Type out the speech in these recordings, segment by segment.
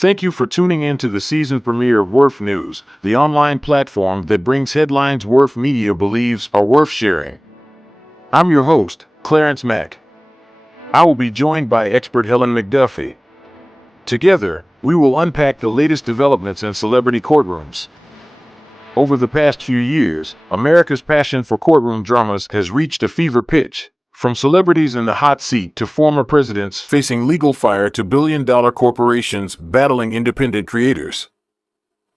Thank you for tuning in to the season premiere of Worth News, the online platform that brings headlines Worth Media believes are worth sharing. I'm your host, Clarence Mack. I will be joined by expert Helen McDuffie. Together, we will unpack the latest developments in celebrity courtrooms. Over the past few years, America's passion for courtroom dramas has reached a fever pitch. From celebrities in the hot seat to former presidents facing legal fire to billion-dollar corporations battling independent creators.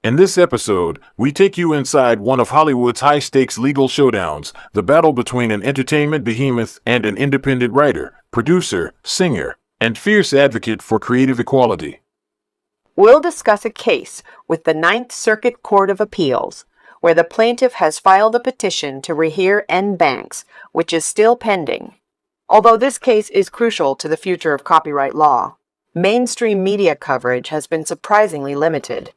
In this episode, we take you inside one of Hollywood's high-stakes legal showdowns, the battle between an entertainment behemoth and an independent writer, producer, singer, and fierce advocate for creative equality. We'll discuss a case with the Ninth Circuit Court of Appeals, where the plaintiff has filed a petition to rehear N. Banks, which is still pending. Although this case is crucial to the future of copyright law, mainstream media coverage has been surprisingly limited.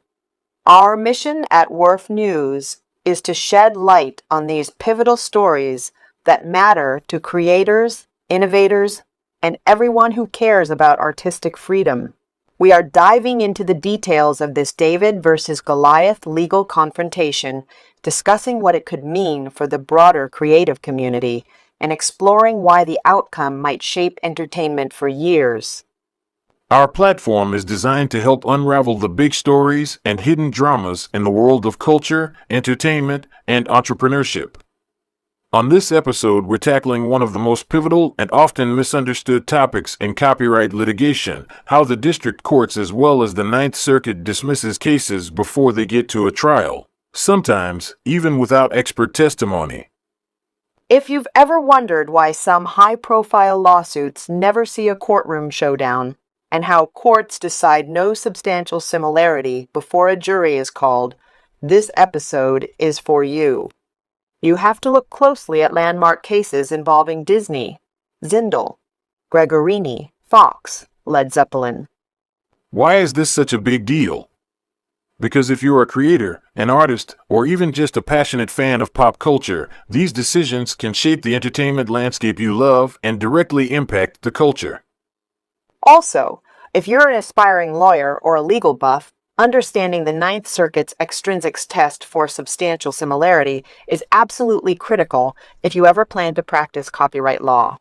Our mission at Worth News is to shed light on these pivotal stories that matter to creators, innovators, and everyone who cares about artistic freedom. We are diving into the details of this David versus Goliath legal confrontation, discussing what it could mean for the broader creative community, and exploring why the outcome might shape entertainment for years. Our platform is designed to help unravel the big stories and hidden dramas in the world of culture, entertainment, and entrepreneurship. On this episode, we're tackling one of the most pivotal and often misunderstood topics in copyright litigation: how the district courts as well as the Ninth Circuit dismisses cases before they get to a trial, sometimes even without expert testimony. If you've ever wondered why some high-profile lawsuits never see a courtroom showdown, and how courts decide no substantial similarity before a jury is called, this episode is for you. You have to look closely at landmark cases involving Disney, Zindel, Gregorini, Fox, Led Zeppelin. Why is this such a big deal? Because if you're a creator, an artist, or even just a passionate fan of pop culture, these decisions can shape the entertainment landscape you love and directly impact the culture. Also, if you're an aspiring lawyer or a legal buff, understanding the Ninth Circuit's extrinsics test for substantial similarity is absolutely critical if you ever plan to practice copyright law.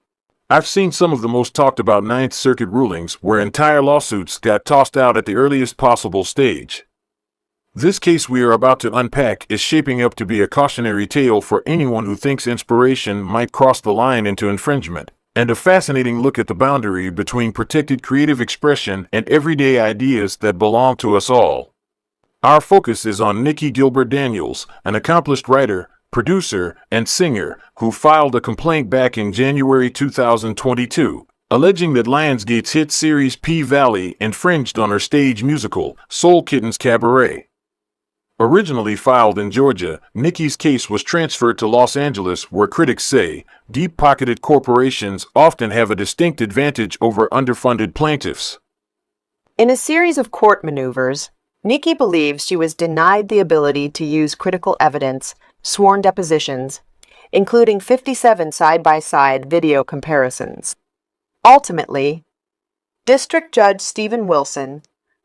I've seen some of the most talked about Ninth Circuit rulings where entire lawsuits got tossed out at the earliest possible stage. This case we are about to unpack is shaping up to be a cautionary tale for anyone who thinks inspiration might cross the line into infringement, and a fascinating look at the boundary between protected creative expression and everyday ideas that belong to us all. Our focus is on Nicci Gilbert Daniels, an accomplished writer, producer, and singer who filed a complaint back in January 2022, alleging that Lionsgate's hit series P-Valley infringed on her stage musical, Soul Kitten's Cabaret. Originally filed in Georgia, Nicci's case was transferred to Los Angeles, where critics say deep-pocketed corporations often have a distinct advantage over underfunded plaintiffs. In a series of court maneuvers, Nicci believes she was denied the ability to use critical evidence, sworn depositions, including 57 side-by-side video comparisons. Ultimately, District Judge Stephen Wilson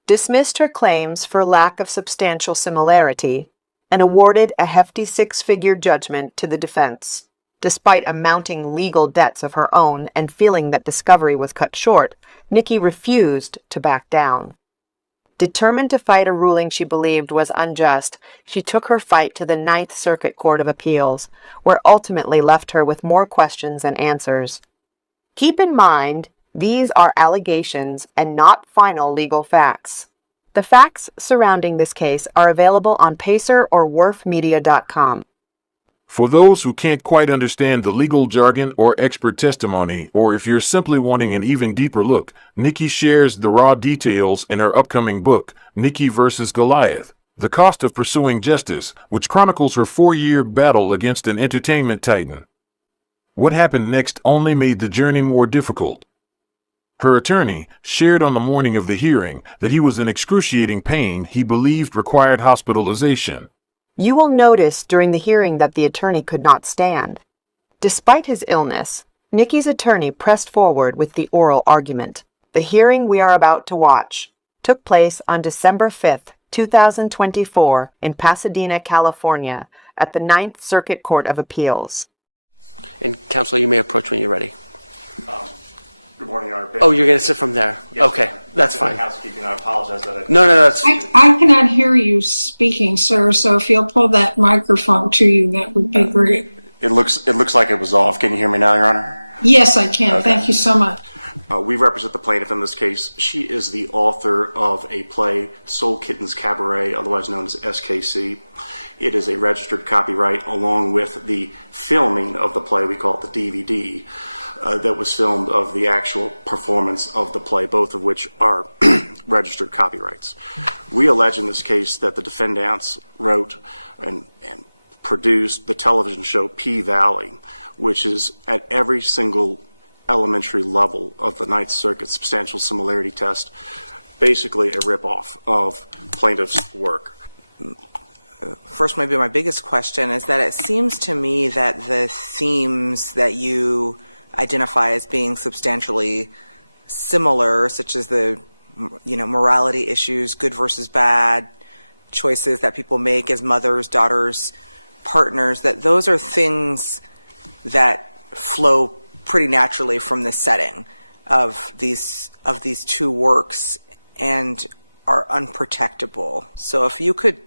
dismissed her claims for lack of substantial similarity and awarded a hefty six-figure judgment to the defense. Despite amounting legal debts of her own and feeling that discovery was cut short, Nicci refused to back down. Determined to fight a ruling she believed was unjust, she took her fight to the Ninth Circuit Court of Appeals, where ultimately left her with more questions than answers. Keep in mind, these are allegations and not final legal facts. The facts surrounding this case are available on Pacer or WorthMedia.com. For those who can't quite understand the legal jargon or expert testimony, or if you're simply wanting an even deeper look, Nicci shares the raw details in her upcoming book, Nicci versus Goliath: The Cost of Pursuing Justice, which chronicles her 4-year battle against an entertainment titan. What happened next only made the journey more difficult. Her attorney shared on the morning of the hearing that he was in excruciating pain he believed required hospitalization. You will notice during the hearing that the attorney could not stand. Despite his illness, Nicci's attorney pressed forward with the oral argument, the hearing we are about to watch. took place on December 5th, 2024 in Pasadena, California, at the Ninth Circuit Court of Appeals. And Counselor, you may approach when you're ready. Good morning, Your Honor. Oh, you're going to sit from there? Yes, okay, that's fine. Housekeeping, I apologize that No, that's... I cannot hear you speaking, sir, so if you'll pull that microphone to you, that would be great. It looks like it was off. Can you hear me now, Your Honor? Yes, I can. Okay. Thank you so much. We represent the plaintiff in this case. She is the author of a play, Soul Kittens Cabaret, otherwise known as SKC. It is a registered copyright along with the filming of the play, we call it the DVD, that was filmed of the actual performance of the play, both of which are registered copyrights. We allege in this case that the defendants wrote and produced the television show P-Valley, which is at every single elementary level of the Ninth Circuit substantial similarity test, basically a ripoff of plaintiff's work. First, maybe my biggest question is that it seems to me that the themes that you identify as being substantially similar, such as the, morality issues, good versus bad, choices that people make as mothers, daughters, partners, that those are things that flow pretty naturally from the setting of these two works and are unprotectable. So if you could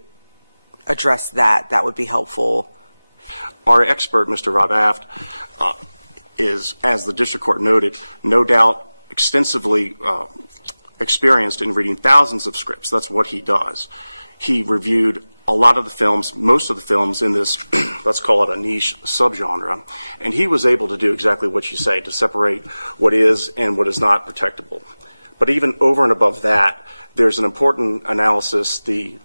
address that, that would be helpful. Our expert, Mr. Rob Aft, is, as the district court noted, no doubt extensively experienced in reading thousands of scripts. That's what he does. He reviewed a lot of the films, most of the films in this, let's call it a niche subgenre, and he was able to do exactly what you say, to separate what is and what is not protectable. But even over and above that, there's an important analysis, the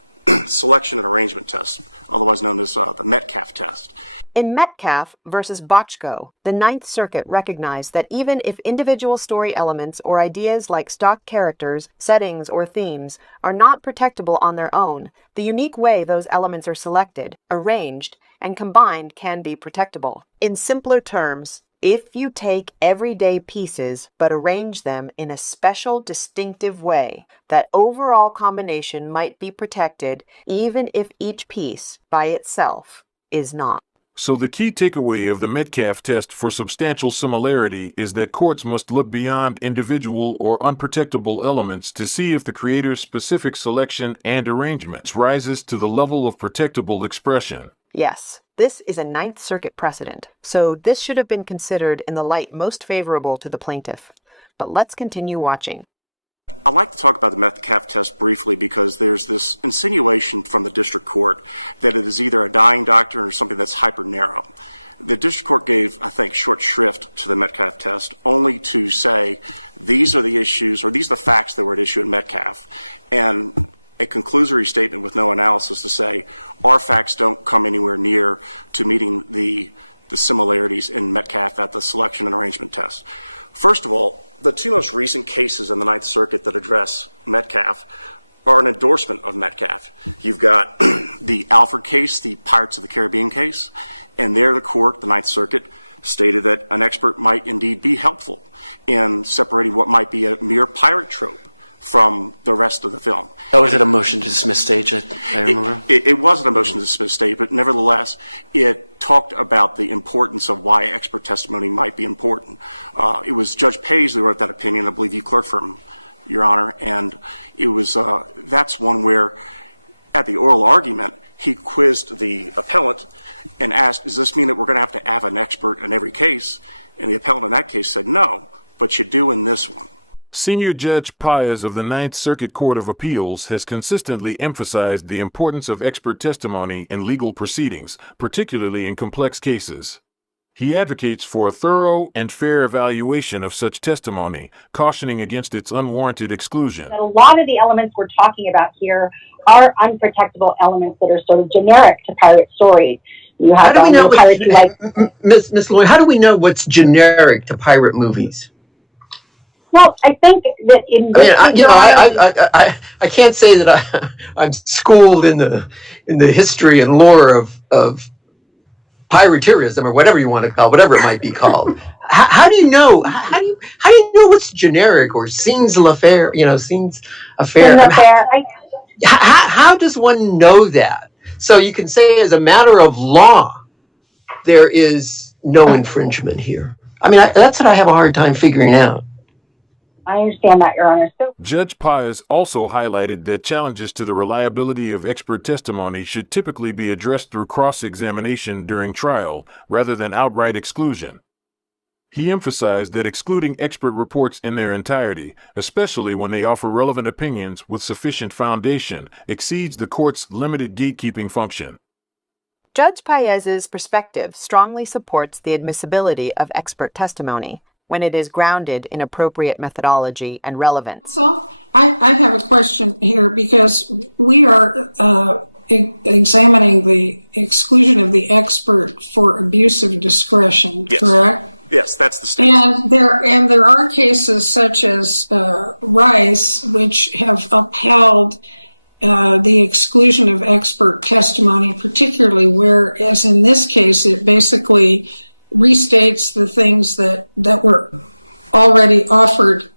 selection and arrangement test, otherwise known as the Metcalfe test. In Metcalfe versus Bochco, the Ninth Circuit recognized that even if individual story elements or ideas like stock characters, settings, or themes are not protectable on their own, the unique way those elements are selected, arranged, and combined can be protectable. In simpler terms, if you take everyday pieces but arrange them in a special, distinctive way, that overall combination might be protected even if each piece, by itself, is not. So the key takeaway of the Metcalfe test for substantial similarity is that courts must look beyond individual or unprotectable elements to see if the creator's specific selection and arrangements rises to the level of protectable expression. Yes, this is a Ninth Circuit precedent, so this should have been considered in the light most favorable to the plaintiff. But let's continue watching. I'd like to talk about the Metcalfe test briefly because there's this insinuation from the district court that it is either a dying doctrine or something that's hyper narrow. The district court gave, I think, short shrift to the Metcalfe test only to say these are the issues or these are the facts that were at issue at Metcalfe, and a conclusory statement with no analysis to say our facts don't come anywhere near to meeting the similarities in Metcalfe at the selection and arrangement test. First of all, the two most recent cases in the Ninth Circuit that address Metcalfe are an endorsement of Metcalfe. You've got the Alford case, the Pirates of the Caribbean case, and there the court, the Ninth Circuit, stated that an expert might indeed be helpful in separating what might be a mere pirate trope from the rest of the film. That was at a motion to dismiss stage, I remember. It wasn't a motion to dismiss stage, but nevertheless, it talked about the importance of why expert testimony might be important. It was Judge Pays who wrote that opinion. I believe you clerked for him, Your Honor, and it was that's one where, at the oral argument, he quizzed the appellant and asked, does this mean that we're going to have an expert in every case? And the appellant in that case said, no, but you do in this one. Senior Judge Paez of the Ninth Circuit Court of Appeals has consistently emphasized the importance of expert testimony in legal proceedings, particularly in complex cases. He advocates for a thorough and fair evaluation of such testimony, cautioning against its unwarranted exclusion. A lot of the elements we're talking about here are unprotectable elements that are sort of generic to pirate stories. You have pirates who like Miss Lloyd, how do we know what's generic to pirate movies? Well, I think that in this I can't say that I'm schooled in the history and lore of pirateerism or whatever you want to call, whatever it might be called. How do you know? how do you know what's generic or scenes l'affaire? Scenes affair. In the fair, How does one know that? So you can say, as a matter of law, there is no infringement here. I mean, that's what I have a hard time figuring out. I understand that, Your Honor. So, Judge Pius also highlighted that challenges to the reliability of expert testimony should typically be addressed through cross-examination during trial rather than outright exclusion. He emphasized that excluding expert reports in their entirety, especially when they offer relevant opinions with sufficient foundation, exceeds the court's limited gatekeeping function. Judge Paez's perspective strongly supports the admissibility of expert testimony when it is grounded in appropriate methodology and relevance. So I have a question here because we are examining the exclusion of the expert for abuse of discretion, Yes. correct? Yes, that's the standard. And there are cases such as Rice, which have upheld the exclusion of expert testimony, particularly where, as in this case, it basically restates the things that were already offered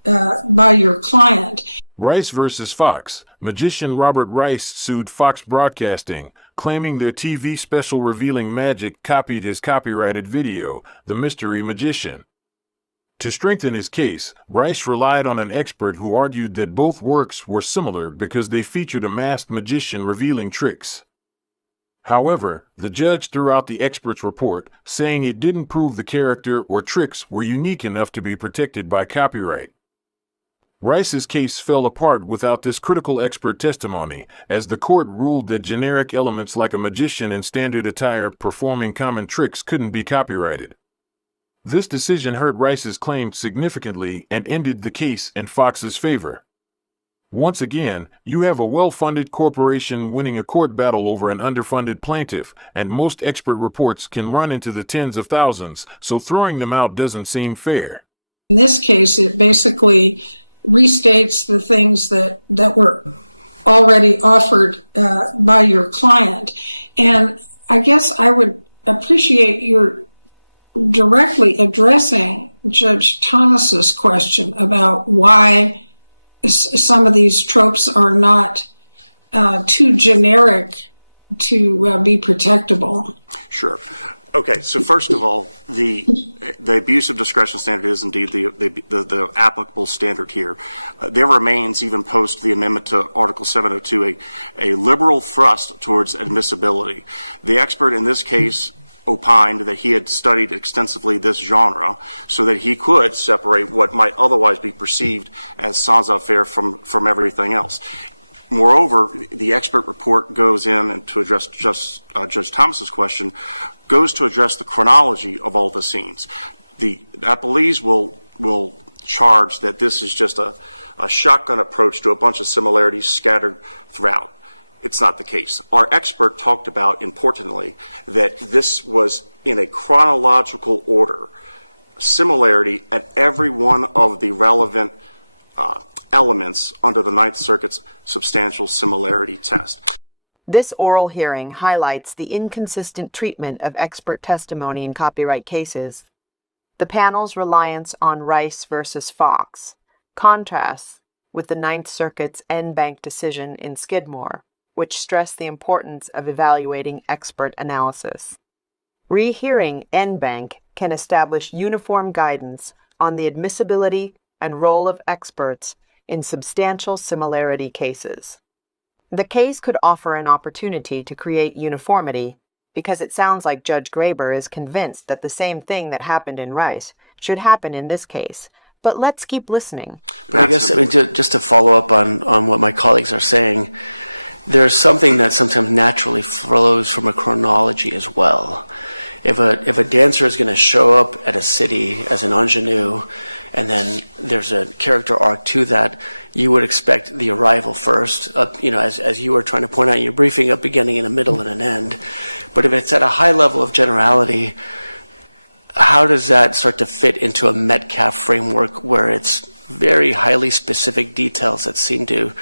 by your client. Rice versus Fox. Magician Robert Rice sued Fox Broadcasting, claiming their TV special revealing magic copied his copyrighted video, The Mystery Magician. To strengthen his case, Rice relied on an expert who argued that both works were similar because they featured a masked magician revealing tricks. However, the judge threw out the expert's report, saying it didn't prove the character or tricks were unique enough to be protected by copyright. Rice's case fell apart without this critical expert testimony, as the court ruled that generic elements like a magician in standard attire performing common tricks couldn't be copyrighted. This decision hurt Rice's claim significantly and ended the case in Fox's favor. Once again, you have a well-funded corporation winning a court battle over an underfunded plaintiff, and most expert reports can run into the tens of thousands, so throwing them out doesn't seem fair. In this case, it basically restates the things that were already offered by your client. And I guess I would appreciate your directly addressing Judge Thomas's question about why some of these tropes are not too generic to be protectable. Sure. Okay, so first of all, the abuse of discretion standard is indeed the applicable standard here. There remains, even post the amendment to Article 702, a liberal thrust towards admissibility. The expert in this case opined that he had studied extensively this genre so that he could separate what might otherwise be perceived as sans-affaire from everything else. Moreover, the expert report goes in, and to address Judge Thomas's question, goes to address the chronology of all the scenes. The appellees will charge that this is just a shotgun approach to a bunch of similarities scattered throughout. It's not the case. Our expert talked about, importantly, that this was in a chronological order, similarity at every one of the relevant elements under the Ninth Circuit's substantial similarity test. This oral hearing highlights the inconsistent treatment of expert testimony in copyright cases. The panel's reliance on Rice versus Fox contrasts with the Ninth Circuit's en banc decision in Skidmore, which stressed the importance of evaluating expert analysis. Rehearing en banc can establish uniform guidance on the admissibility and role of experts in substantial similarity cases. The case could offer an opportunity to create uniformity because it sounds like Judge Graber is convinced that the same thing that happened in Rice should happen in this case. But let's keep listening. But I guess, just to follow up on what my colleagues are saying, there's something that sometimes naturally flows from a chronology as well. If a dancer is going to show up at a city as an ingenue, and then there's a character arc to that, you would expect the arrival first, as you were trying to point out in your briefing, a beginning and a middle and an end. But if it's at a high level of generality, how does that start to fit into a Metcalfe framework where it's very highly specific details that seem to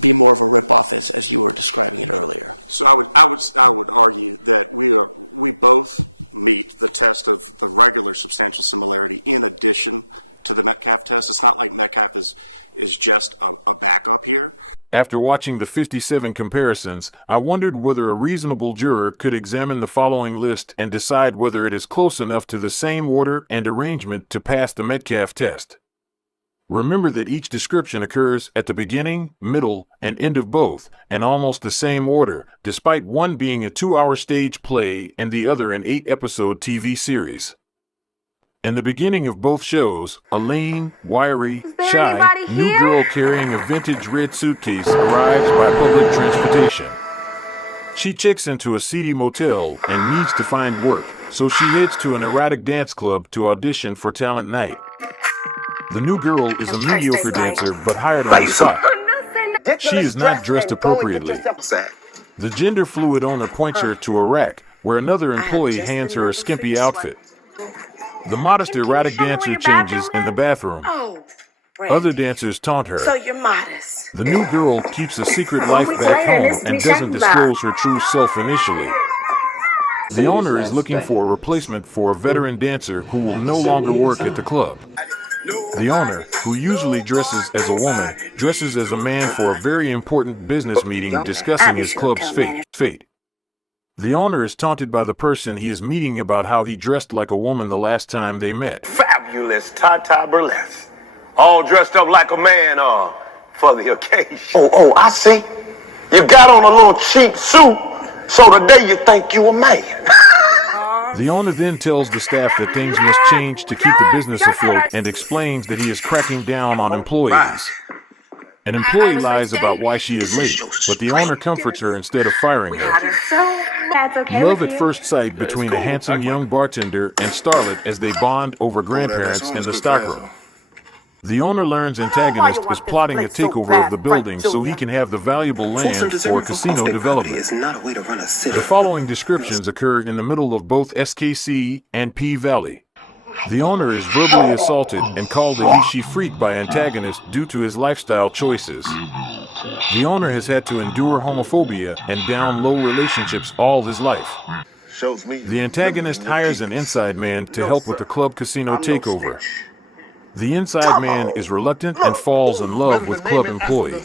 be more of a ripoff as you were describing it earlier? So I would argue that we both meet the test of the regular substantial similarity in addition to the Metcalf test. It's not like Metcalf is just a backup here. After watching the 57 comparisons, I wondered whether a reasonable juror could examine the following list and decide whether it is close enough to the same order and arrangement to pass the Metcalf test. Remember that each description occurs at the beginning, middle, and end of both, and almost the same order, despite one being a 2-hour stage play and the other an 8-episode TV series. In the beginning of both shows, a lean, wiry, shy, new girl carrying a vintage red suitcase arrives by public transportation. She checks into a seedy motel and needs to find work, so she heads to an erotic dance club to audition for talent night. The new girl is a mediocre dancer but hired on the spot. She is not dressed appropriately. The gender-fluid owner points her to a rack, where another employee hands her a skimpy outfit. The modest erotic dancer changes in the bathroom. Other dancers taunt her. So you're modest. The new girl keeps a secret life back home and doesn't disclose her true self initially. The owner is looking for a replacement for a veteran dancer who will no longer work at the club. The owner, who usually dresses as a woman, dresses as a man for a very important business meeting discussing his club's fate. The owner is taunted by the person he is meeting about how he dressed like a woman the last time they met. Fabulous Tata Burlesque. All dressed up like a man for the occasion. Oh, I see. You got on a little cheap suit, so today you think you a man. The owner then tells the staff that things must change to keep the business afloat and explains that he is cracking down on employees. An employee lies about why she is late, but the owner comforts her instead of firing her. Love at first sight between a handsome young bartender and starlet as they bond over grandparents in the stockroom. The owner learns antagonist is plotting a takeover of the building so he can have the valuable land for casino development. The following descriptions occur in the middle of both SKC and P Valley. The owner is verbally assaulted and called a Nicci freak by antagonist due to his lifestyle choices. The owner has had to endure homophobia and down-low relationships all his life. The antagonist hires an inside man to help with the club casino takeover. The inside man is reluctant and falls in love with club employee.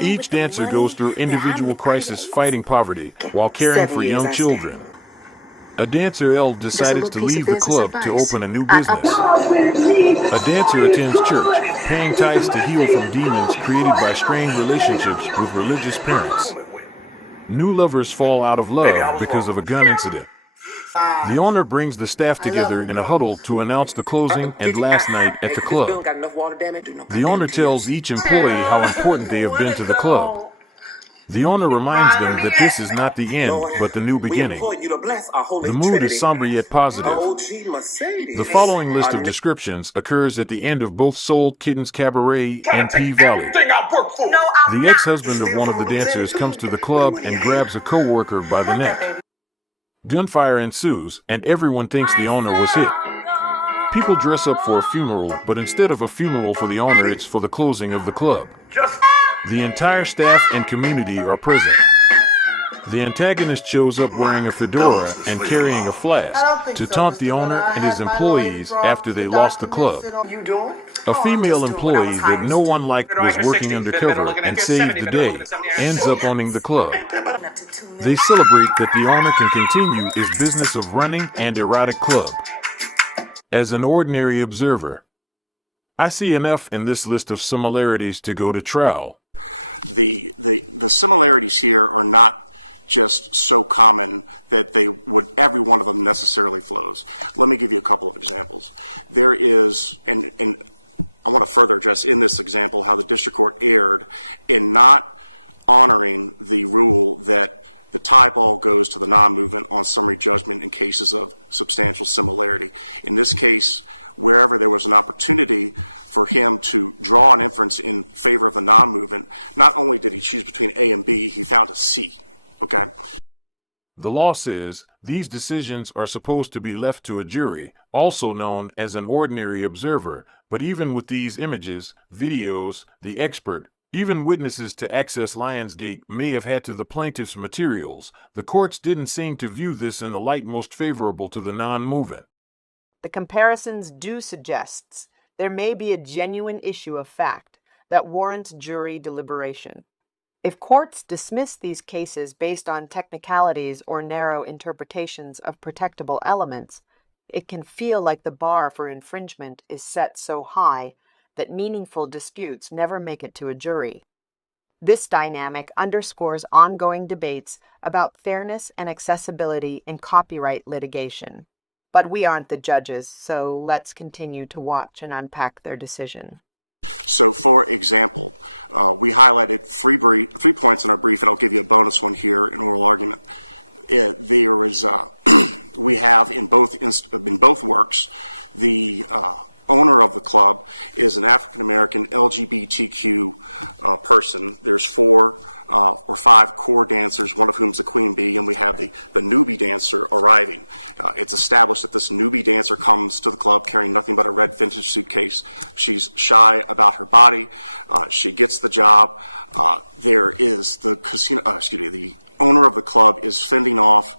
Each dancer goes through individual crisis fighting poverty while caring for young children. A dancer L decided to leave the club to open a new business. A dancer attends church, paying tithes to heal from demons created by strained relationships with religious parents. New lovers fall out of love because of a gun incident. The owner brings the staff together in a huddle to announce the closing and last night at the club. The owner tells each employee how important they have been to the club. The owner reminds them that this is not the end, but the new beginning. The mood is somber yet positive. The following list of descriptions occurs at the end of both Soul Kittens Cabaret and P Valley. The ex-husband of one of the dancers comes to the club and grabs a co-worker by the neck. Gunfire ensues, and everyone thinks the owner was hit. People dress up for a funeral, but instead of a funeral for the owner, it's for the closing of the club. The entire staff and community are present. The antagonist shows up wearing a fedora and carrying a flask to taunt the owner and his employees after they lost the club. A female employee that no one liked was working undercover and saved the day, ends up owning the club. They celebrate that the owner can continue his business of running an erotic club. As an ordinary observer, I see enough in this list of similarities to go to trial. The similarities here are not just so common that every one of them necessarily flows. Let me give you a couple of examples. There is, and I want to further address in this example how the district court erred in not honoring the rule that the tie ball goes to the non-movement on summary judgment in cases of substantial similarity. In this case, wherever there was an opportunity for him to draw an inference in favor of the non-movement, not only did he choose between A and B, he found a C. Okay? The law says these decisions are supposed to be left to a jury, also known as an ordinary observer, but even with these images, videos, the expert, even witnesses to access Lionsgate may have had to the plaintiff's materials. The courts didn't seem to view this in the light most favorable to the non-movement. The comparisons do suggest there may be a genuine issue of fact that warrants jury deliberation. If courts dismiss these cases based on technicalities or narrow interpretations of protectable elements, it can feel like the bar for infringement is set so high that meaningful disputes never make it to a jury. This dynamic underscores ongoing debates about fairness and accessibility in copyright litigation. But we aren't the judges, so let's continue to watch and unpack their decision. So, for example, we highlighted three points in our brief, and I'll give you a bonus one here in oral argument. There is, we have in both works, the owner of the club is an African-American LGBTQ person. There's 4 or 5 core dancers, one of whom is the queen bee, and we have the newbie dancer arriving. It's established that this newbie dancer comes to the club carrying nothing but a red vintage suitcase. She's shy about her body. She gets the job. There is the the owner of the club is fending off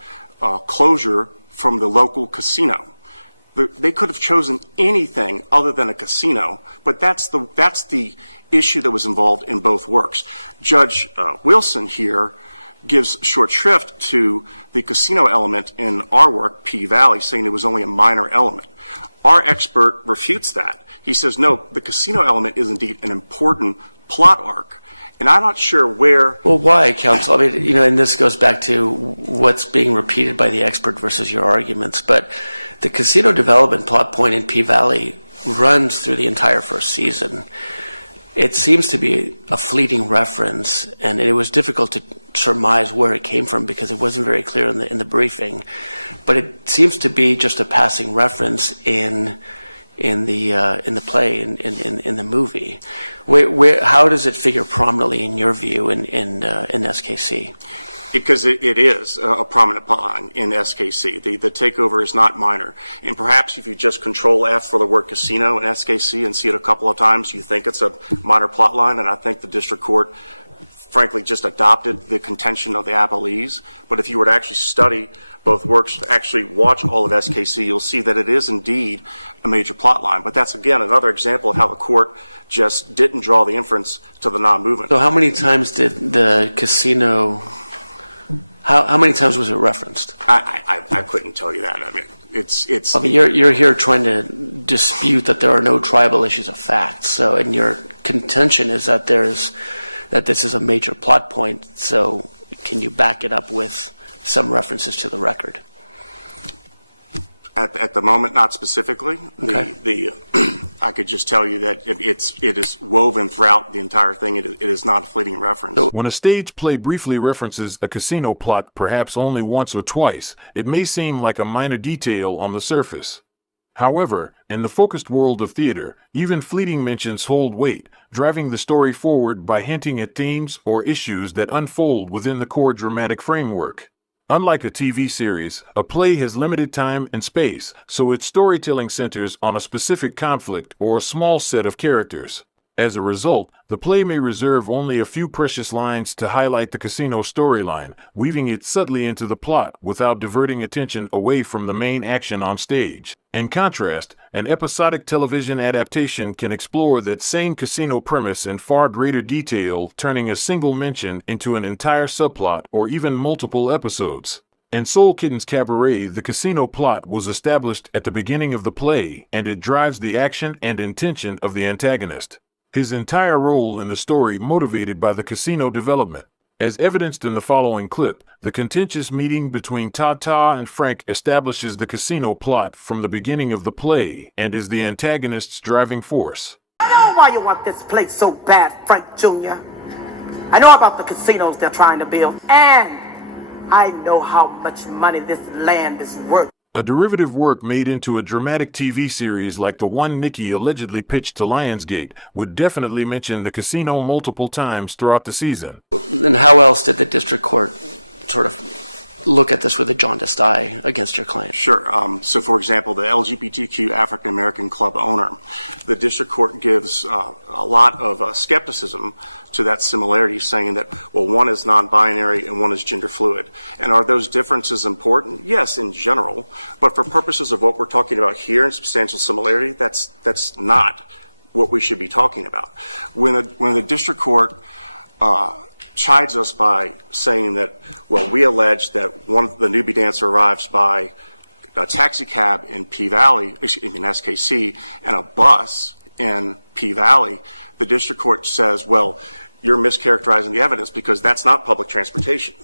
closure from the local casino. They could have chosen anything other than a casino, but that's the issue that was involved in both works. Judge Wilson here gives short shrift to the casino element in our work, P Valley, saying it was only a minor element. Our expert refutes that. He says, no, the casino element is indeed an important plot arc. And I'm not sure where... Well, why, counsel? I mean, and this goes back to what's being repeated by the expert versus your arguments, but the casino development plot point in P Valley runs through the entire first season. It seems to be a fleeting reference, and it was difficult to surmise where it came from because it wasn't very clear in the briefing. But it seems to be just a passing reference in the play, in the movie. How does it figure prominently in your view in SKC? Because it is a prominent plot line in SKC. The takeover is not minor. And perhaps if you just Control F for the word casino in SKC and see it a couple of times, you think it's a minor plot line. And I think the district court, frankly, just adopted the contention of the appellees. But if you were to actually study both works, to actually watch all of SKC, you'll see that it is indeed a major plot line. But that's, again, another example of how the court just didn't draw the inference to the non-movement. So how many times did the casino... How many times was it referenced? I couldn't tell you that. I mean, it's. I mean, you're here trying to dispute that there are no tribal issues of fact. So, and your contention is that this is a major plot point. So, can you back it up with some references to the record? At the moment, not specifically. Okay. I could just tell you that it is woven throughout the entire thing. It is not a fleeting reference. When a stage play briefly references a casino plot perhaps only once or twice, it may seem like a minor detail on the surface. However, in the focused world of theater, even fleeting mentions hold weight, driving the story forward by hinting at themes or issues that unfold within the core dramatic framework. Unlike a TV series, a play has limited time and space, so its storytelling centers on a specific conflict or a small set of characters. As a result, the play may reserve only a few precious lines to highlight the casino storyline, weaving it subtly into the plot without diverting attention away from the main action on stage. In contrast, an episodic television adaptation can explore that same casino premise in far greater detail, turning a single mention into an entire subplot or even multiple episodes. In Soul Kitten's Cabaret, the casino plot was established at the beginning of the play, and it drives the action and intention of the antagonist. His entire role in the story motivated by the casino development. As evidenced in the following clip, the contentious meeting between Tata and Frank establishes the casino plot from the beginning of the play and is the antagonist's driving force. I know why you want this place so bad, Frank Jr. I know about the casinos they're trying to build, and I know how much money this land is worth. A derivative work made into a dramatic TV series like the one Nicci allegedly pitched to Lionsgate would definitely mention the casino multiple times throughout the season. And how else did the district court sort of look at this with a jaundiced eye against your client? Sure. So, for example, the LGBTQ African American club owner, the district court gives a lot of skepticism to that similarity, saying that, well, one is non-binary and one is gender fluid. And are those differences important? Yes, in general. But for purposes of what we're talking about here in substantial similarity, that's not what we should be talking about. When the district court chides us by saying that, well, we allege that the newbie dancer arrives by a taxi cab in P-Valley, in SKC, and a bus in P-Valley, the district court says, well, you're mischaracterizing the evidence because that's not public transportation.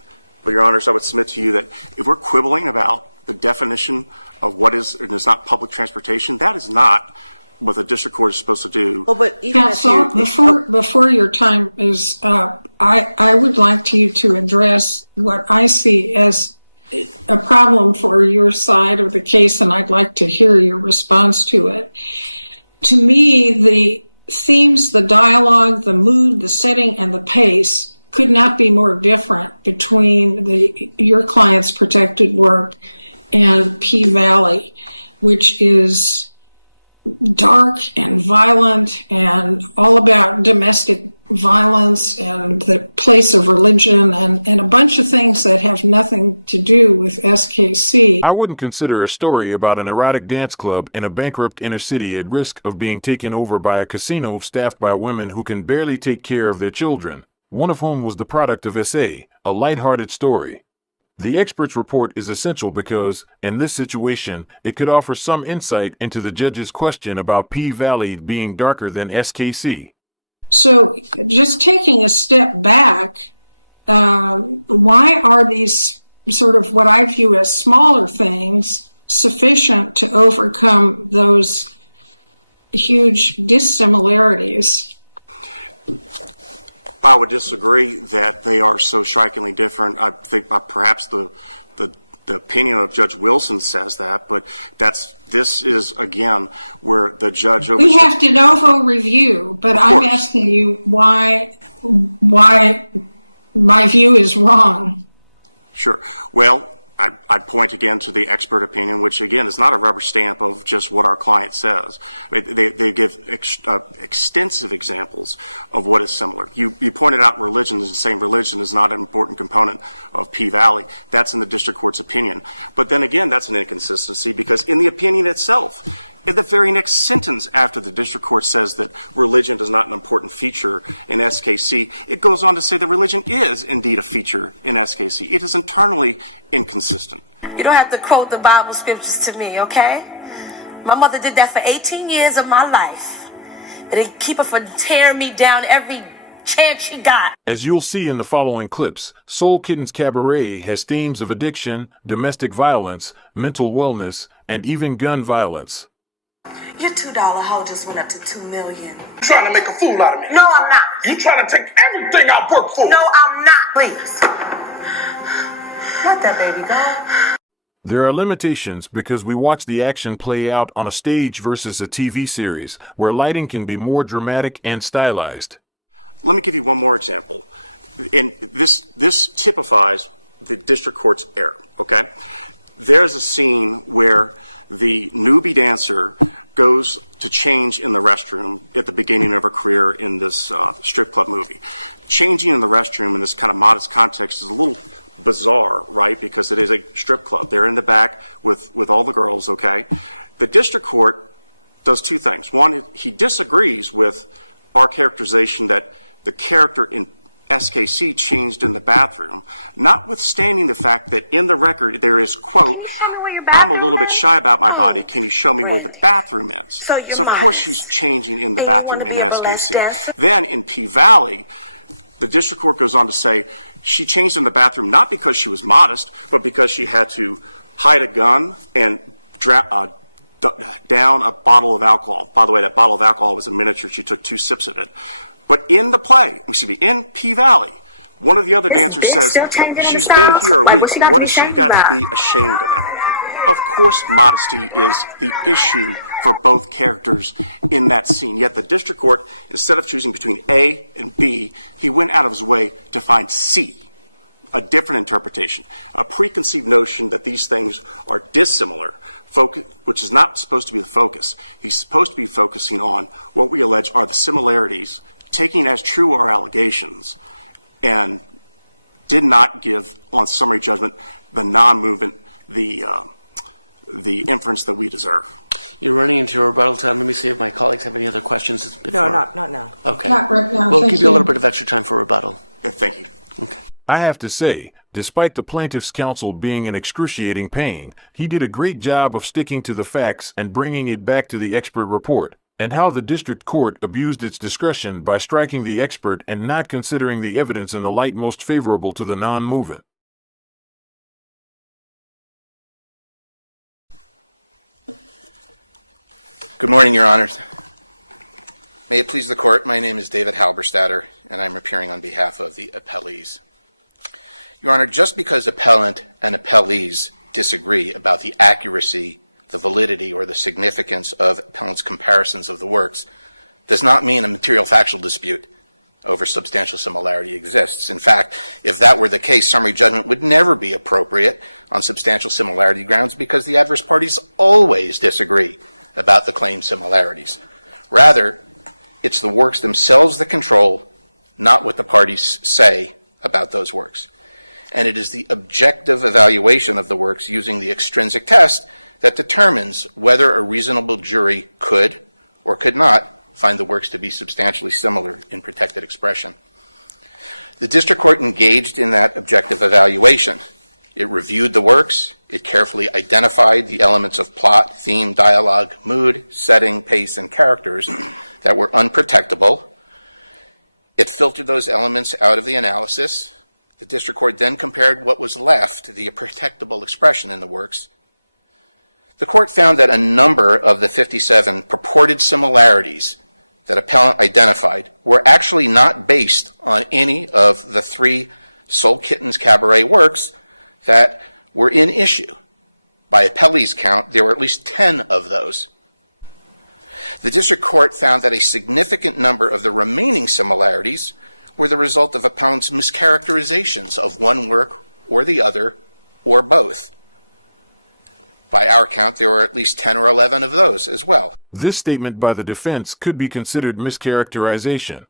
But, Your Honors, I would submit to you that if we're quibbling about the definition of what is and is not public transportation, that is not what the district court is supposed to do. Well, but even Counsel, before your time is up, I would like you to address what I see as a problem for your side of the case, and I'd like to hear your response to it. To me, the themes, the dialogue, the mood, the setting, and the pace could not be more different between your client's protected work and P-Valley, which is dark and violent and all about domestic violence and the place of religion and a bunch of things that have nothing to do with SKC. I wouldn't consider a story about an erotic dance club in a bankrupt inner city at risk of being taken over by a casino staffed by women who can barely take care of their children, one of whom was the product of SA, a lighthearted story. The expert's report is essential because, in this situation, it could offer some insight into the judge's question about P-Valley being darker than SKC. So, just taking a step back, why are these sort of what I view as smaller things sufficient to overcome those huge dissimilarities? I would disagree that they are so strikingly different. I think perhaps the opinion of Judge Wilson says that, but this is again where the judge. We have de novo review, but I'm asking you why my view is wrong. Sure. Well, I'd point again to the expert opinion, which again is not a rubber stamp of just what our client says. They give extensive examples of what is similar. You pointed out religion is the same. Religion is not an important component of P-Valley. That's in the district court's opinion. But then again, that's an inconsistency because in the opinion itself, in the very next sentence after the district court says that religion is not an important feature in SKC, it goes on to say that religion is indeed a feature in SKC. It is internally inconsistent. You don't have to quote the Bible scriptures to me, okay? My mother did that for 18 years of my life. It didn't keep her from tearing me down every chance she got. As you'll see in the following clips, Soul Kitten's Cabaret has themes of addiction, domestic violence, mental wellness, and even gun violence. Your $2 hoe just went up to $2 million. You trying to make a fool out of me? No, I'm not. You trying to take everything I work for? No, I'm not. Please. Let that baby go. There are limitations because we watch the action play out on a stage versus a TV series, where lighting can be more dramatic and stylized. Let me give you one more example. And this typifies the district court's error, okay? There's a scene where the newbie dancer goes to change in the restroom at the beginning of her career in this strip club movie. Changing in the restroom in this kind of modest context is a little bizarre, right? Because it is a strip club. They're in the back with all the girls, okay? The district court does two things. One, he disagrees with our characterization that the character in SKC changed in the bathroom, notwithstanding the fact that in the record there is, quote, I'm a little bit shy about my body. Can you show me where the bathroom is? So of course she's changing in the bathroom in SKC. Then in P-Valley, the district court goes on to say she changed in the bathroom not because she was modest, but because she had to hide a gun and down a bottle of alcohol. By the way, that bottle of alcohol was a miniature. She took 2 sips of it. But in the play, in P-Valley, one of the other dancers says, she's been here a week. What has she got to be ashamed about? Of course, modesty is the issue for both characters in that scene. Yet the district court, instead of choosing between A and B, he went out of his way to find C, a different interpretation, a preconceived notion that these things are dissimilar, which is not supposed to be the focus. He's supposed to be focusing on what we allege are the similarities, taking as true our allegations, and did not give on summary judgment the non-movement, the inference that we deserve. You're running into your rebuttal time. Let me see if my colleagues have any other questions before. No, not now. Okay. Not right now. We'll Thank give you a little bit of extra time for rebuttal. Thank you. Okay. I have to say, despite the plaintiff's counsel being in excruciating pain, he did a great job of sticking to the facts and bringing it back to the expert report, and how the district court abused its discretion by striking the expert and not considering the evidence in the light most favorable to the non-movement. Good morning, Your Honors. May it please the Court, my name is David Halberstatter, and I'm appearing on behalf of the appellees. Your Honor, just because appellant and appellees disagree about the accuracy, the validity, or the significance of appellant's comparisons of the works does not mean a material factual dispute over substantial similarity exists. In fact, if that were the case, summary judgment would never be appropriate on substantial similarity grounds because the adverse parties always disagree about the claimed similarities. Rather, it's the works themselves that control, not what the parties say about those works. And it is the objective evaluation of the works using the extrinsic test that determines whether a reasonable jury could or could not find the works to be substantially similar in protected expression. The district court engaged in that objective evaluation. It reviewed the works, it carefully identified the elements of plot, theme, dialogue, mood, setting, pace, and characters that were unprotectable. It filtered those elements out of the analysis. The district court then compared what was left, the protectable expression in the works. The court found that a number of the 57 purported similarities that appellant identified were actually not based on any of the 3 Soul Kittens Cabaret works that were in issue. By appellee's count, there were at least 10 of those. The district court found that a significant number of the remaining similarities were the result of appellant's mischaracterizations of one work or the other or both. By our count, there were at least 10 or 11 of those as well. This statement by the defense could be considered mischaracterization.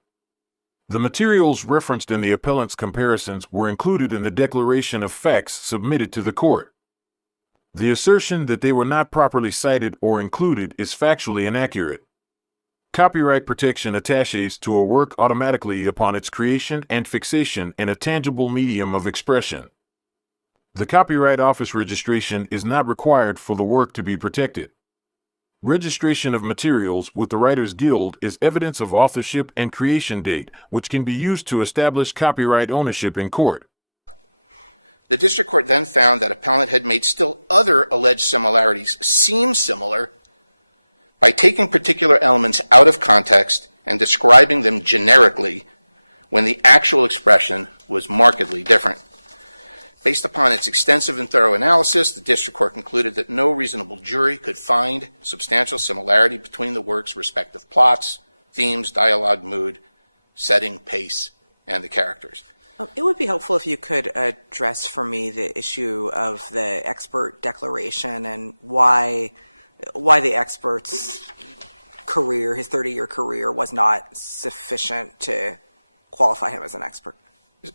The materials referenced in the appellant's comparisons were included in the declaration of facts submitted to the court. The assertion that they were not properly cited or included is factually inaccurate. Copyright protection attaches to a work automatically upon its creation and fixation in a tangible medium of expression. The Copyright Office registration is not required for the work to be protected. Registration of materials with the Writers Guild is evidence of authorship and creation date, which can be used to establish copyright ownership in court. The district court then found that appellant had made still other alleged similarities seem similar by taking particular elements out of context and describing them generically when the actual expression was markedly different. Based upon its extensive and thorough analysis, the district court concluded that no reasonable jury could find substantial similarity between the works' respective plots, themes, dialogue, mood, setting, pace, and the characters. It would be helpful if you could address for me the issue of the expert declaration and why the expert's career, his 30-year career, was not sufficient to qualify him as an expert.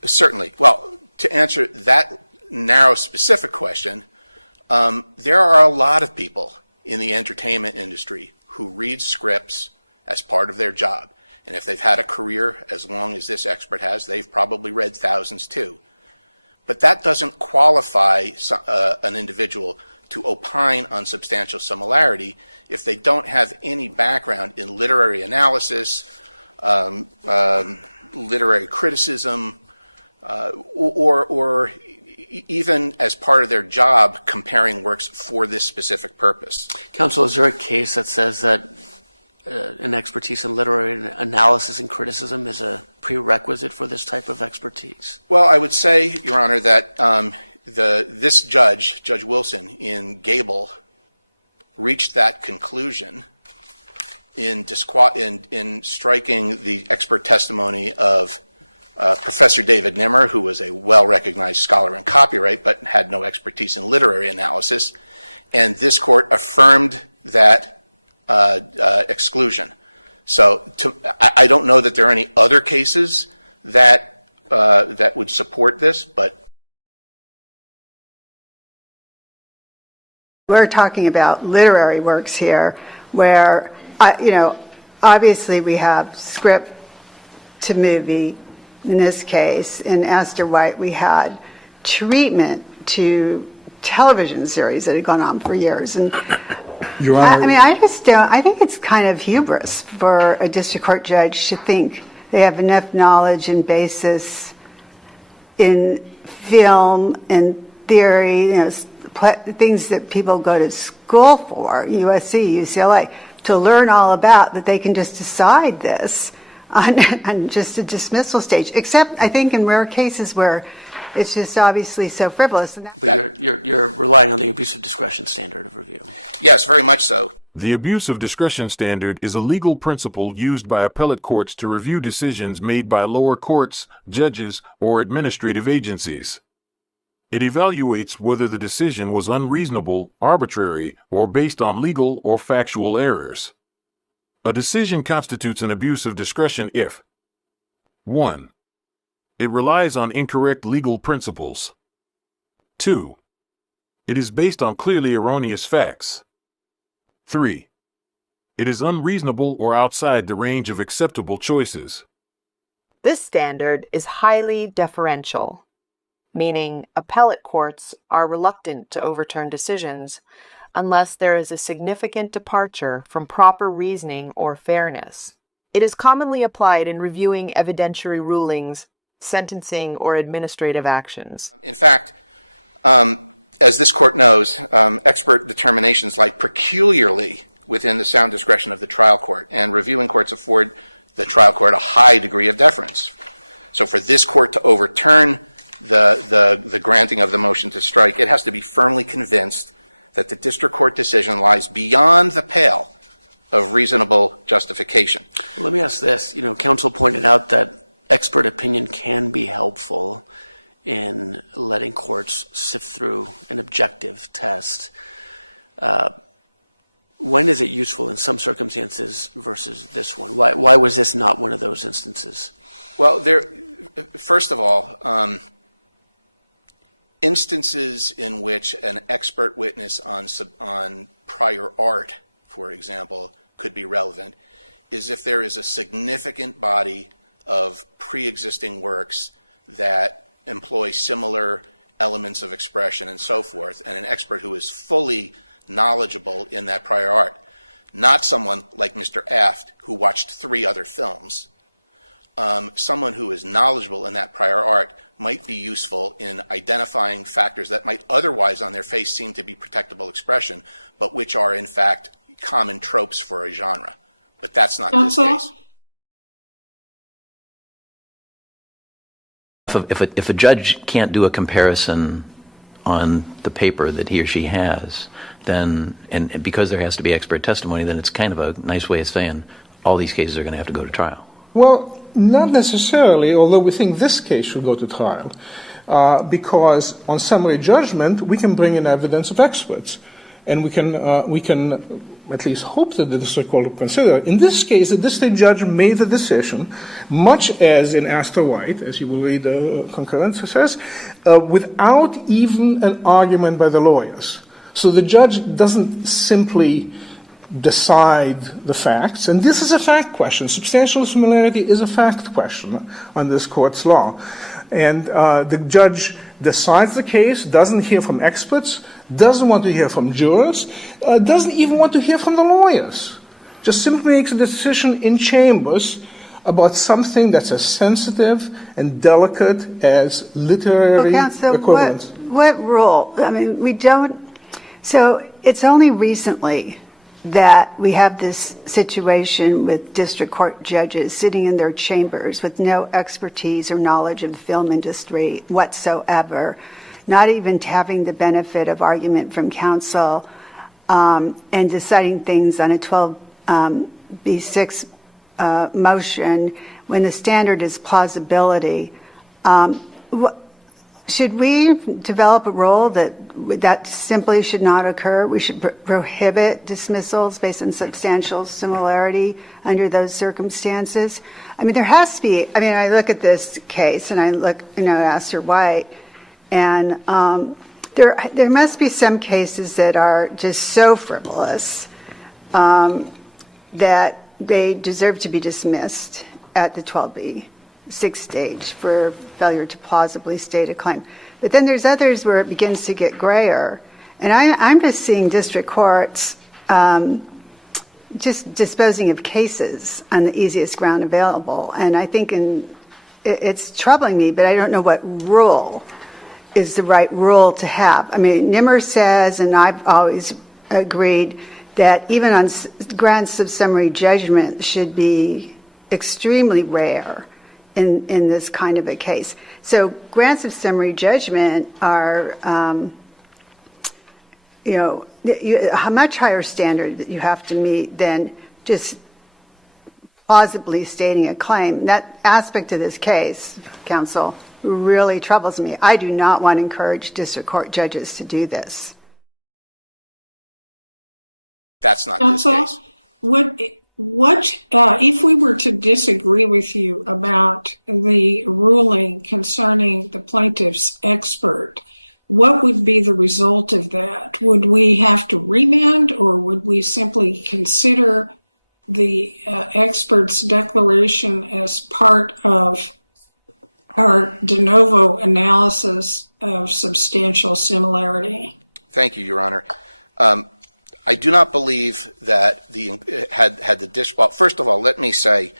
Certainly. Well, to answer that narrow, specific question, there are a lot of people in the entertainment industry who read scripts as part of their job. And if they've had a career as long as this expert has, they've probably read thousands too. But that doesn't qualify an individual to opine on substantial similarity if they don't have any background in literary analysis, literary criticism, or even as part of their job comparing works for this specific purpose. Counsel, is there a case that says that an expertise in literary analysis and criticism is a prerequisite for this type of expertise? Well, I would say, Your Honor, that this judge, Judge Wilson, in Gable, reached that conclusion in striking the expert testimony of Professor David Nimmer, who was a well-recognized scholar in copyright but had no expertise in literary analysis, and this court affirmed that exclusion. So I don't know that there are any other cases that that would support this, but we're talking about literary works here, where obviously we have script to movie. In this case, in Esther White, we had treatment to television series that had gone on for years. And Your Honor, I think it's kind of hubris for a district court judge to think they have enough knowledge and basis in film and theory, things that people go to school for, USC, UCLA, to learn all about, that they can just decide this on just a dismissal stage, except I think in rare cases where it's just obviously so frivolous. But you're relying on the abuse of discretion standard of review. yes, very much so. The abuse of discretion standard is a legal principle used by appellate courts to review decisions made by lower courts, judges, or administrative agencies. It evaluates whether the decision was unreasonable, arbitrary, or based on legal or factual errors. A decision constitutes an abuse of discretion if 1. It relies on incorrect legal principles. 2. It is based on clearly erroneous facts. 3. It is unreasonable or outside the range of acceptable choices. This standard is highly deferential, meaning appellate courts are reluctant to overturn decisions unless there is a significant departure from proper reasoning or fairness. It is commonly applied in reviewing evidentiary rulings, sentencing, or administrative actions. In fact, as this court knows, expert determinations lie peculiarly within the sound discretion of the trial court, and reviewing courts afford the trial court a high degree of deference. So for this court to overturn the granting of the motion to strike, it has to be firmly convinced that the district court decision lies beyond the pale of reasonable justification. Let me ask this. Counsel pointed out that expert opinion can be helpful in letting courts sift through an objective test. When is it useful in some circumstances versus this one? Why was this not one of those instances? Well, first of all, instances in which an expert witness on prior art, for example, could be relevant is if there is a significant body of pre-existing works that employ similar elements of expression and so forth, and an expert who is fully knowledgeable in that prior art, not someone like Mr. Aft who watched 3 other films. Someone who is knowledgeable in that prior art might be useful in identifying factors that might otherwise on their face seem to be protectable expression, but which are in fact common tropes for a genre. But that's not this case. If a judge can't do a comparison on the paper that he or she has, then, and because there has to be expert testimony, then it's kind of a nice way of saying all these cases are going to have to go to trial. well, not necessarily, although we think this case should go to trial, because on summary judgment, we can bring in evidence of experts, and we can at least hope that the district court will consider. In this case, the district judge made the decision, much as in Astor White, as you will read the concurrence says, without even an argument by the lawyers. So the judge doesn't simply decide the facts, and this is a fact question. Substantial similarity is a fact question on this court's law. And the judge decides the case, doesn't hear from experts, doesn't want to hear from jurors, doesn't even want to hear from the lawyers. Just simply makes a decision in chambers about something that's as sensitive and delicate as literary equivalence. What rule? I mean, we don't. So it's only recently that we have this situation with district court judges sitting in their chambers with no expertise or knowledge of the film industry whatsoever, not even having the benefit of argument from counsel, and deciding things on a 12B6 motion when the standard is plausibility. Should we develop a rule that simply should not occur? We should prohibit dismissals based on substantial similarity under those circumstances. I mean, there has to be. I mean, I look at this case and I look, at Astor White, and there must be some cases that are just so frivolous that they deserve to be dismissed at the 12B6 stage for failure to plausibly state a claim. But then there's others where it begins to get grayer. And I'm just seeing district courts just disposing of cases on the easiest ground available. And I think it's troubling me, but I don't know what rule is the right rule to have. I mean, Nimmer says, and I've always agreed, that even on grants of summary judgment should be extremely rare in this kind of a case. So grants of summary judgment are, a much higher standard that you have to meet than just plausibly stating a claim. That aspect of this case, counsel, really troubles me. I do not want to encourage district court judges to do this. That's not counsel, this case. What if we were to disagree with you about the ruling concerning the plaintiff's expert? What would be the result of that? Would we have to remand, or would we simply consider the expert's declaration as part of our de novo analysis of substantial similarity? Thank you, Your Honor. I do not believe that well, first of all, let me say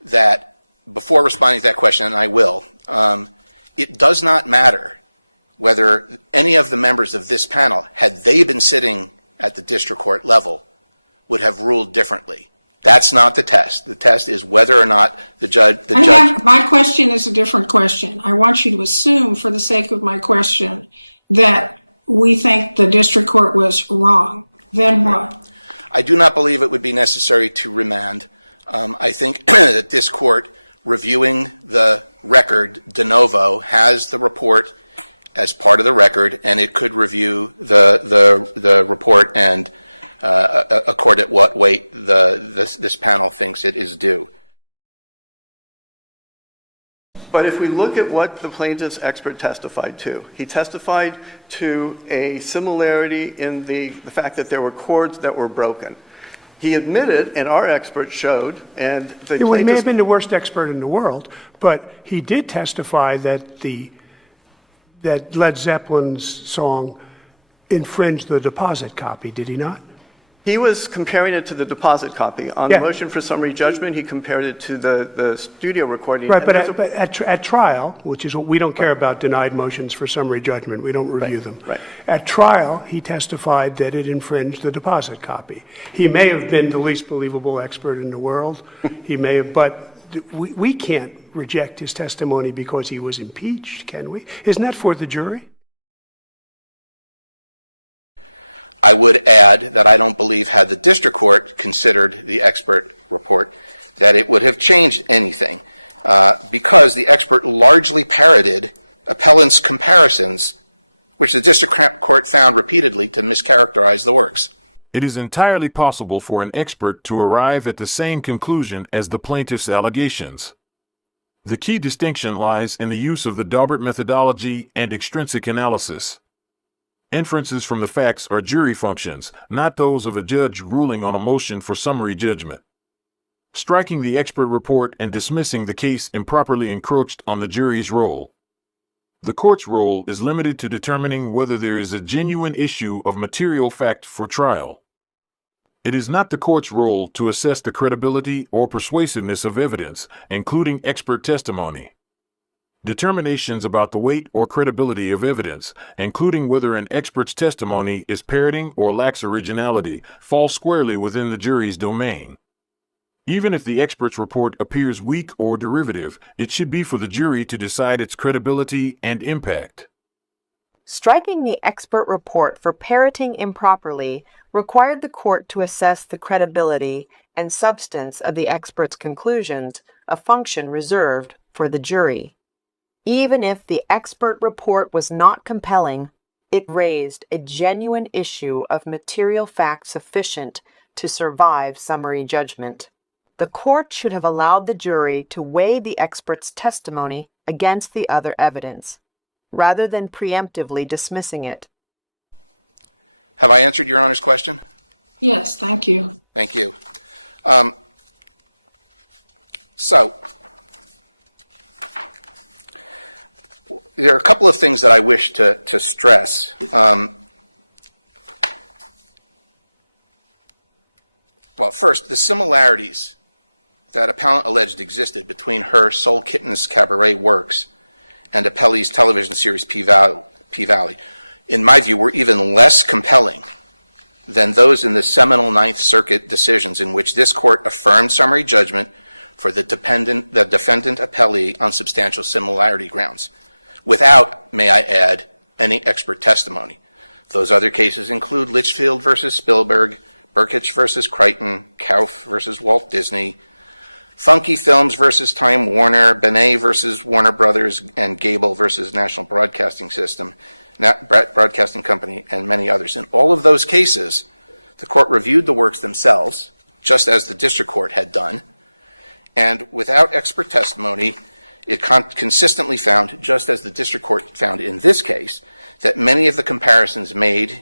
that before responding to that question, and I will, it does not matter whether any of the members of this panel, had they been sitting at the district court level, would have ruled differently. That's not the test. The test is whether or not the judge. My question is a different question. I want you to assume, for the sake of my question, that we think the district court was wrong. Then what? I do not believe it would be necessary to remand. I think that this court, reviewing the record de novo, has the report as part of the record, and it could review the report and accord it what weight this panel thinks it is due. But if we look at what the plaintiff's expert testified to, he testified to a similarity in the fact that there were cords that were broken. He admitted, and our expert showed, and the he may have been the worst expert in the world, but he did testify that that Led Zeppelin's song infringed the deposit copy, did he not? He was comparing it to the deposit copy. On the motion for summary judgment, he compared it to the studio recording. Right, but at trial, which is what we don't care about, denied motions for summary judgment. We don't review them. Right. At trial, he testified that it infringed the deposit copy. He may have been the least believable expert in the world. He may have, but we can't reject his testimony because he was impeached, can we? Isn't that for the jury? I would add that I don't believe, had the district court considered the expert report, that it would have changed anything, because the expert largely parroted appellant's comparisons, which the district court found repeatedly to mischaracterize the works. It is entirely possible for an expert to arrive at the same conclusion as the plaintiff's allegations. The key distinction lies in the use of the Daubert methodology and extrinsic analysis. Inferences from the facts are jury functions, not those of a judge ruling on a motion for summary judgment. Striking the expert report and dismissing the case improperly encroached on the jury's role. The court's role is limited to determining whether there is a genuine issue of material fact for trial. It is not the court's role to assess the credibility or persuasiveness of evidence, including expert testimony. Determinations about the weight or credibility of evidence, including whether an expert's testimony is parroting or lacks originality, fall squarely within the jury's domain. Even if the expert's report appears weak or derivative, it should be for the jury to decide its credibility and impact. Striking the expert report for parroting improperly required the court to assess the credibility and substance of the expert's conclusions, a function reserved for the jury. Even if the expert report was not compelling, it raised a genuine issue of material fact sufficient to survive summary judgment. The court should have allowed the jury to weigh the expert's testimony against the other evidence, rather than preemptively dismissing it. Have I answered Your Honor's question? Yes, thank you. Thank you. So, there are a couple of things that I wish to stress. Well, first, the similarities that appellant alleged existed between her Soul Kittens Cabaret works and Appellee's television series P-Valley, in my view, were even less compelling than those in the seminal Ninth Circuit decisions in which this court affirmed summary judgment for the defendant appellee on substantial similarity grounds, without, may I add, any expert testimony. Those other cases include Litchfield versus Spielberg, Burkitch versus Crichton, Kauf versus Walt Disney, Funky Films versus Time Warner, Benet versus Warner Brothers, and Gable versus National Broadcasting Company, and many others. In all of those cases, the court reviewed the works themselves, just as the district court had done, and without expert testimony, it consistently found, just as the district court found in this case, that many of the comparisons made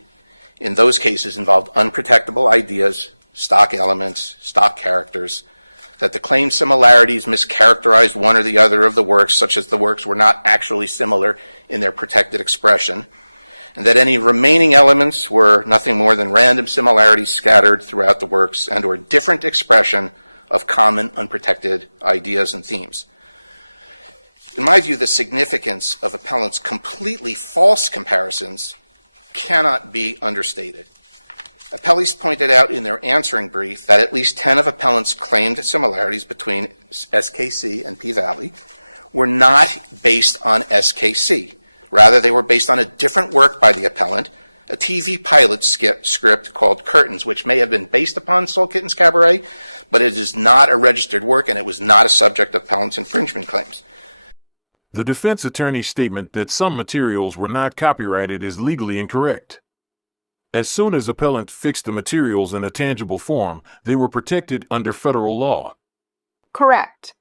in those cases involved unprotectable ideas, stock elements, stock characters, that the claimed similarities mischaracterized one or the other of the works, such as the works were not actually similar in their protected expression, and that any remaining elements were nothing more than random similarities scattered throughout the works and or different expression of common unprotected ideas and themes. In my view, the significance of appellant's completely false comparisons cannot be understated. Appellees pointed out in their answering brief that at least 10 of appellant's claimed similarities between SKC and P-Valley were not based on SKC. Rather, they were based on a different work by the appellant, a TV pilot script called Curtains, which may have been based upon Soul Kittens Cabaret, but it is not a registered work and it was not a subject of appellant's infringement claims. The defense attorney's statement that some materials were not copyrighted is legally incorrect. As soon as appellant fixed the materials in a tangible form, they were protected under federal law. Correct.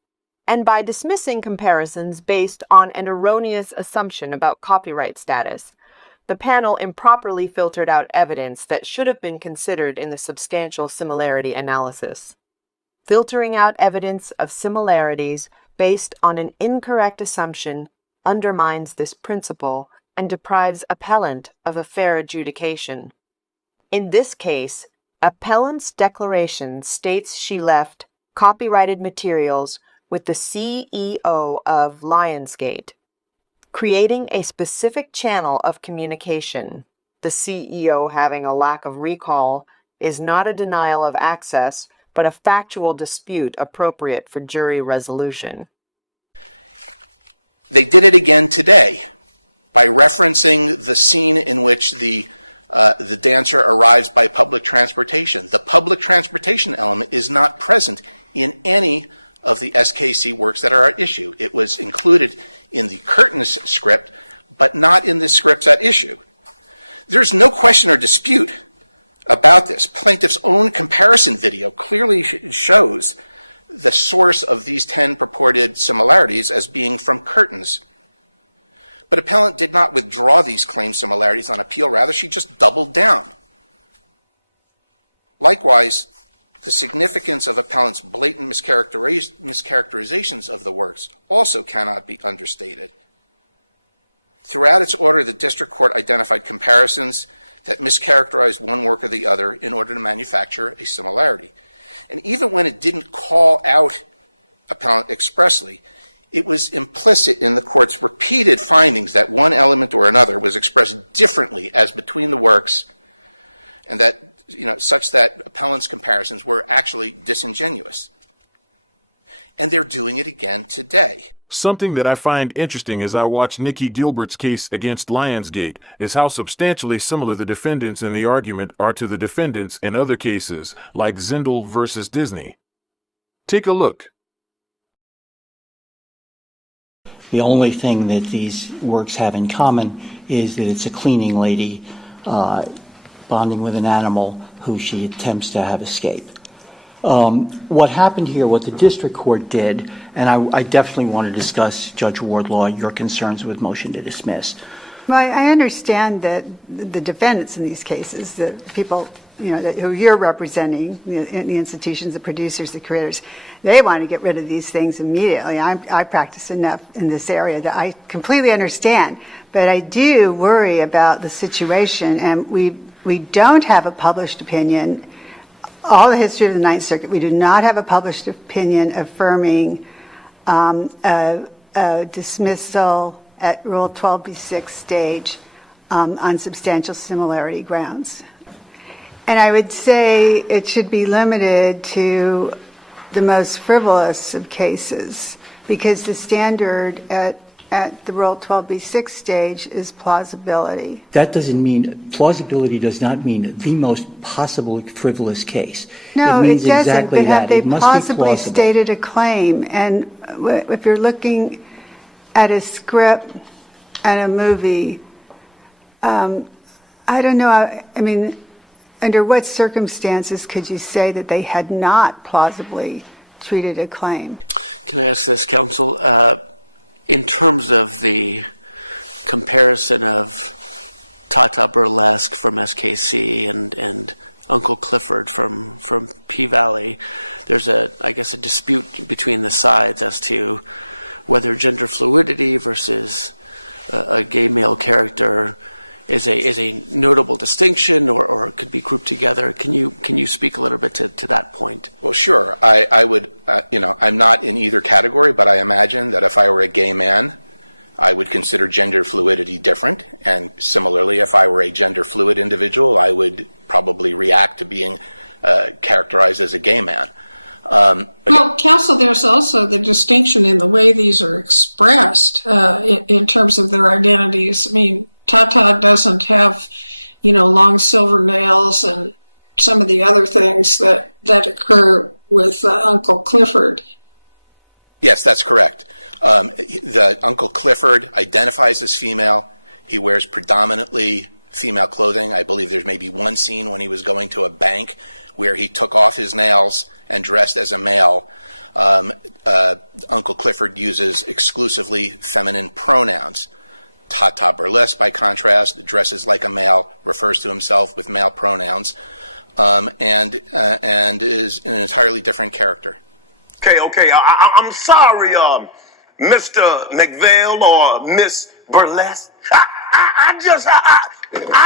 And by dismissing comparisons based on an erroneous assumption about copyright status, the panel improperly filtered out evidence that should have been considered in the substantial similarity analysis. Filtering out evidence of similarities based on an incorrect assumption undermines this principle and deprives appellant of a fair adjudication. In this case, appellant's declaration states she left copyrighted materials with the CEO of Lionsgate, creating a specific channel of communication. The CEO having a lack of recall is not a denial of access, but a factual dispute appropriate for jury resolution. They did it again today by referencing the scene in which the dancer arrives by public transportation. The public transportation element is not present in any of the SKC works that are at issue. It was included in the Curtains script, but not in the scripts at issue. There's no question or dispute about this. Plaintiff's own comparison video clearly shows the source of these 10 purported similarities as being from Curtains. But appellant did not withdraw these claimed similarities on appeal. Rather, she just doubled down. Likewise, the significance of appellant's blatant mischaracterizations of the works also cannot be understated. Throughout its order, the district court identified comparisons that mischaracterized one work or the other in order to manufacture a similarity. And even when it didn't call out appellant expressly, it was implicit in the court's repeated findings that one element or another was expressed differently as between the works, and that, such that appellant's comparisons were actually disingenuous. And they're doing it again today. Something that I find interesting as I watch Nicci Gilbert's case against Lionsgate is how substantially similar the defendants in the argument are to the defendants in other cases, like Zindel versus Disney. Take a look. The only thing that these works have in common is that it's a cleaning lady bonding with an animal who she attempts to have escape. What happened here, what the district court did, and I definitely want to discuss, Judge Wardlaw, your concerns with motion to dismiss. Well, I understand that the defendants in these cases, the people who you're representing, the institutions, the producers, the creators, they want to get rid of these things immediately. I practice enough in this area that I completely understand, but I do worry about the situation, and we don't have a published opinion. All the history of the Ninth Circuit, we do not have a published opinion affirming a dismissal at Rule 12b6 stage on substantial similarity grounds. And I would say it should be limited to the most frivolous of cases, because the standard at the Rule 12b6 stage is plausibility. That doesn't mean, plausibility does not mean the most possible frivolous case. No, it means it doesn't, exactly but have that. they It must possibly be plausible. stated a claim? And if you're looking at a script and a movie, I don't know, I mean, under what circumstances could you say that they had not plausibly treated a claim? Can I ask this, counsel? In terms of the comparison of Tata Burlesque from SKC and Uncle Clifford from P-Valley, there's I guess a dispute between the sides as to whether gender fluidity versus a gay male character is a notable distinction or could be grouped together. Can you speak a little bit to that point? Well, sure. I would, I'm not in either category, but I imagine that if I were a gay man, I would consider gender fluidity different. And similarly, if I were a gender fluid individual, I would probably react to being characterized as a gay man. Well, counsel, there's also the distinction in the way these are expressed in terms of their identities. I mean, Tata doesn't have, long silver nails and some of the other things that occur with Uncle Clifford. Yes, that's correct. The Uncle Clifford identifies as female. He wears predominantly female clothing. I believe there's maybe one scene when he was going to a bank where he took off his nails and dressed as a male. Uncle Clifford uses exclusively feminine pronouns. Tata Burlesque, by contrast, dresses like a male, refers to himself with male pronouns, and is an entirely different character. Okay. I'm sorry, Mr. McVeigh or Miss Burlesque. I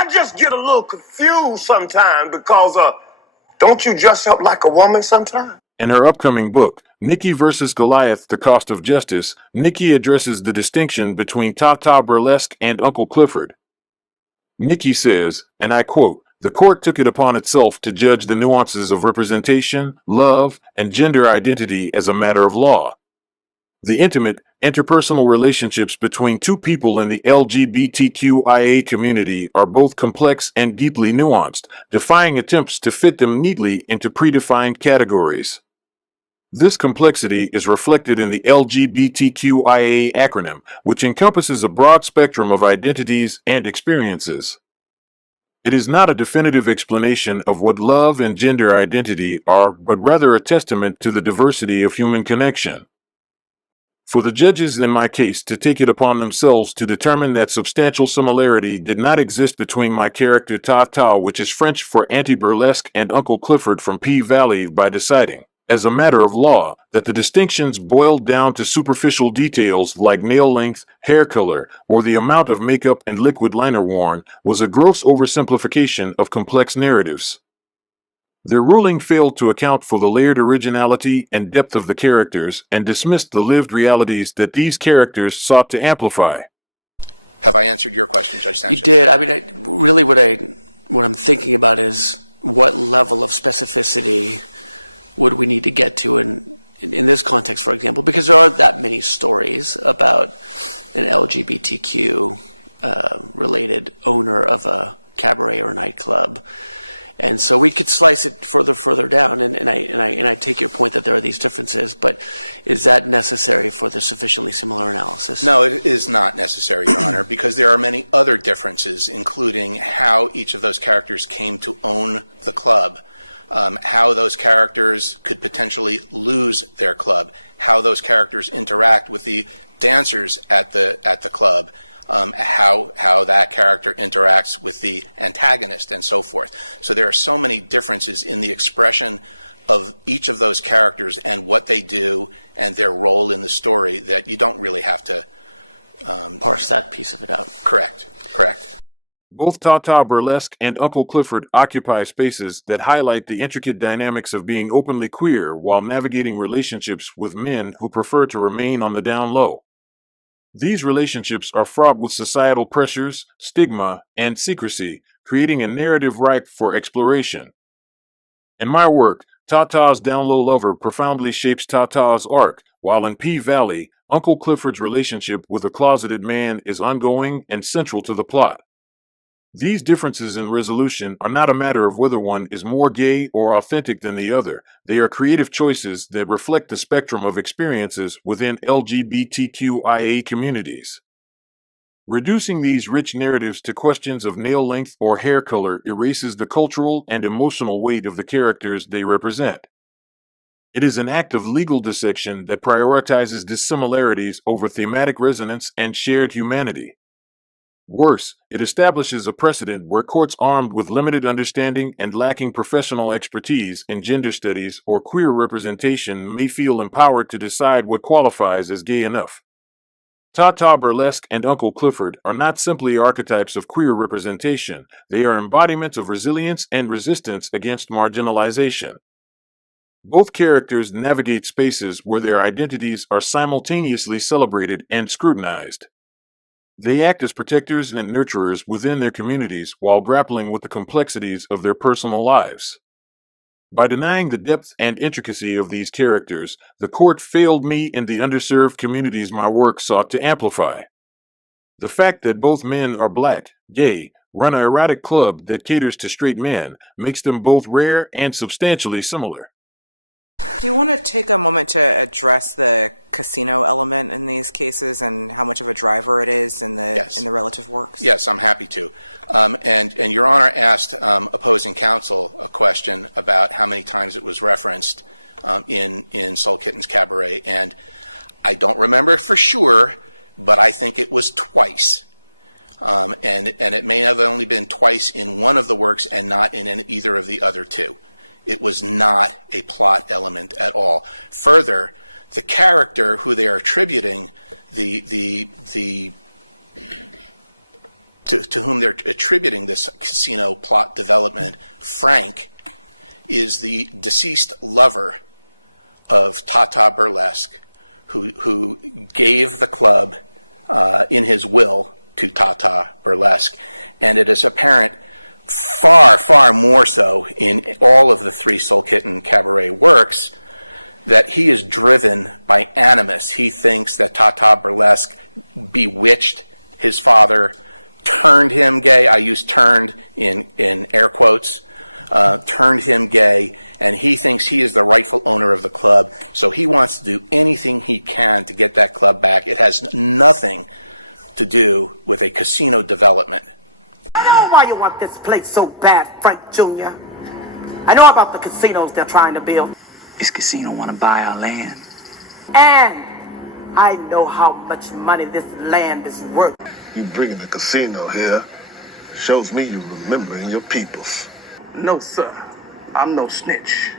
just get a little confused sometimes because don't you dress up like a woman sometimes? In her upcoming book, Nicci vs. Goliath, The Cost of Justice, Nicci addresses the distinction between Tata Burlesque and Uncle Clifford. Nicci says, and I quote, "The court took it upon itself to judge the nuances of representation, love, and gender identity as a matter of law. The intimate, interpersonal relationships between two people in the LGBTQIA community are both complex and deeply nuanced, defying attempts to fit them neatly into predefined categories. This complexity is reflected in the LGBTQIA acronym, which encompasses a broad spectrum of identities and experiences. It is not a definitive explanation of what love and gender identity are, but rather a testament to the diversity of human connection. For the judges in my case to take it upon themselves to determine that substantial similarity did not exist between my character Tata, which is French for anti-burlesque, and Uncle Clifford from P-Valley, by deciding, as a matter of law, that the distinctions boiled down to superficial details like nail length, hair color, or the amount of makeup and liquid liner worn, was a gross oversimplification of complex narratives. Their ruling failed to account for the layered originality and depth of the characters and dismissed the lived realities that these characters sought to amplify." Have I answered your question, Judge Sanchez? You did. I mean, really what I'm thinking about is what level of specificity would we need to get to in this context, for example, because there aren't that many stories about an LGBTQ related owner of a cabaret or nightclub. And so we could slice it further down, and I take your point that there are these differences, but is that necessary for the sufficiently similar analysis? No, it is not necessary, Your Honor, because there are many other differences, including how each of those characters came to own the club, how those characters could potentially lose their club, how those characters interact with the dancers at the club, how that character interacts with the antagonist, and so forth. So there are so many differences in the expression of each of those characters and what they do and their role in the story that you don't really have to parse that piece of it out. Correct. Both Tata Burlesque and Uncle Clifford occupy spaces that highlight the intricate dynamics of being openly queer while navigating relationships with men who prefer to remain on the down low. These relationships are fraught with societal pressures, stigma, and secrecy, creating a narrative ripe for exploration. In my work, Tata's down-low lover profoundly shapes Tata's arc, while in P-Valley, Uncle Clifford's relationship with a closeted man is ongoing and central to the plot. These differences in resolution are not a matter of whether one is more gay or authentic than the other. They are creative choices that reflect the spectrum of experiences within LGBTQIA communities. Reducing these rich narratives to questions of nail length or hair color erases the cultural and emotional weight of the characters they represent. It is an act of legal dissection that prioritizes dissimilarities over thematic resonance and shared humanity. Worse, it establishes a precedent where courts armed with limited understanding and lacking professional expertise in gender studies or queer representation may feel empowered to decide what qualifies as gay enough. Tata Burlesque and Uncle Clifford are not simply archetypes of queer representation, they are embodiments of resilience and resistance against marginalization. Both characters navigate spaces where their identities are simultaneously celebrated and scrutinized. They act as protectors and nurturers within their communities while grappling with the complexities of their personal lives. By denying the depth and intricacy of these characters, the court failed me in the underserved communities my work sought to amplify. The fact that both men are black, gay, run an erotic club that caters to straight men makes them both rare and substantially similar. Do you want to take a moment to address the casino element in these cases and how much of a driver it is in the relative works? Yes, I'm happy to. And Your Honor asked opposing counsel a question about how many times it was referenced in Soul Kitten's Cabaret, and I don't remember for sure, but I think it was twice. And it may have only been twice in one of the works and not in either of the other two. It was not a plot element at all. Further, the character who they are attributing to whom they're attributing this casino plot development, Frank, is the deceased lover of Tata Burlesque, who gave the club in his will to Tata Burlesque, and it is apparent far more so in all of the three Soul Kitten Cabaret works that he is driven by animus. He thinks that Tata Burlesque bewitched his father, turned him gay. I use turned in air quotes, turned him gay, and he thinks he is the rightful owner of the club, so he wants to do anything he can to get that club back. It has nothing to do with a casino development. I know why you want this place so bad, Frank Jr. I know about the casinos they're trying to build. This casino want to buy our land. And I know how much money this land is worth. You bringing the casino here shows me you remembering your peoples. No, sir. I'm no snitch.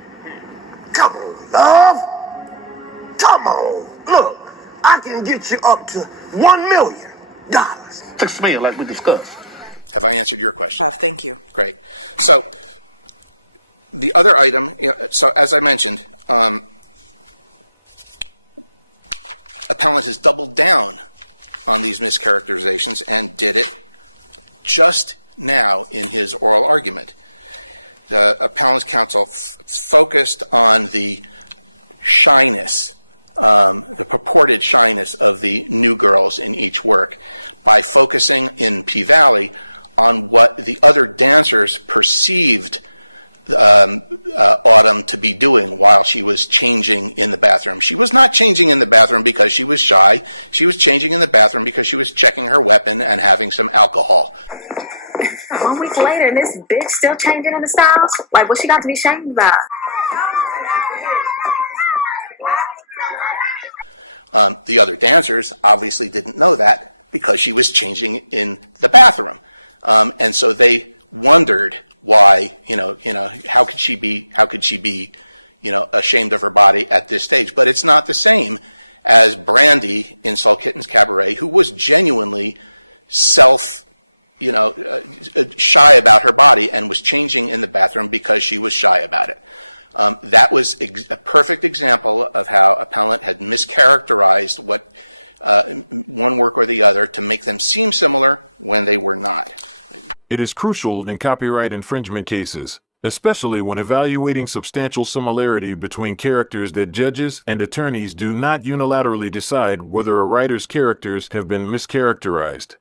Come on, love. Come on. Look, I can get you up to $1 million. $6 million like we discussed. Have I answered your question? Thank you. Great. So the other item, so as I mentioned, appellant has doubled down on these mischaracterizations and did it just now in his oral argument. The appellant's counsel focused on the shyness, the purported shyness of the new girls in each work by focusing in P-Valley on what the other dancers perceived Autumn to be doing while she was changing in the bathroom. She was not changing in the bathroom because she was shy. She was changing in the bathroom because she was checking her weapon and having some alcohol. 1 week later, and this bitch still changing in the styles? Like, what she got to be shamed about? The other dancers obviously didn't know that because she was changing in the bathroom. And so they wondered why, how could she be, ashamed of her body at this stage? But it's not the same as Brandy in Saul Kitten's Cabaret, who was genuinely shy about her body and was changing in the bathroom because she was shy about it. That was a perfect example of how appellant had mischaracterized what one work or the other to make them seem similar when they were not. It is crucial in copyright infringement cases, especially when evaluating substantial similarity between characters, that judges and attorneys do not unilaterally decide whether a writer's characters have been mischaracterized.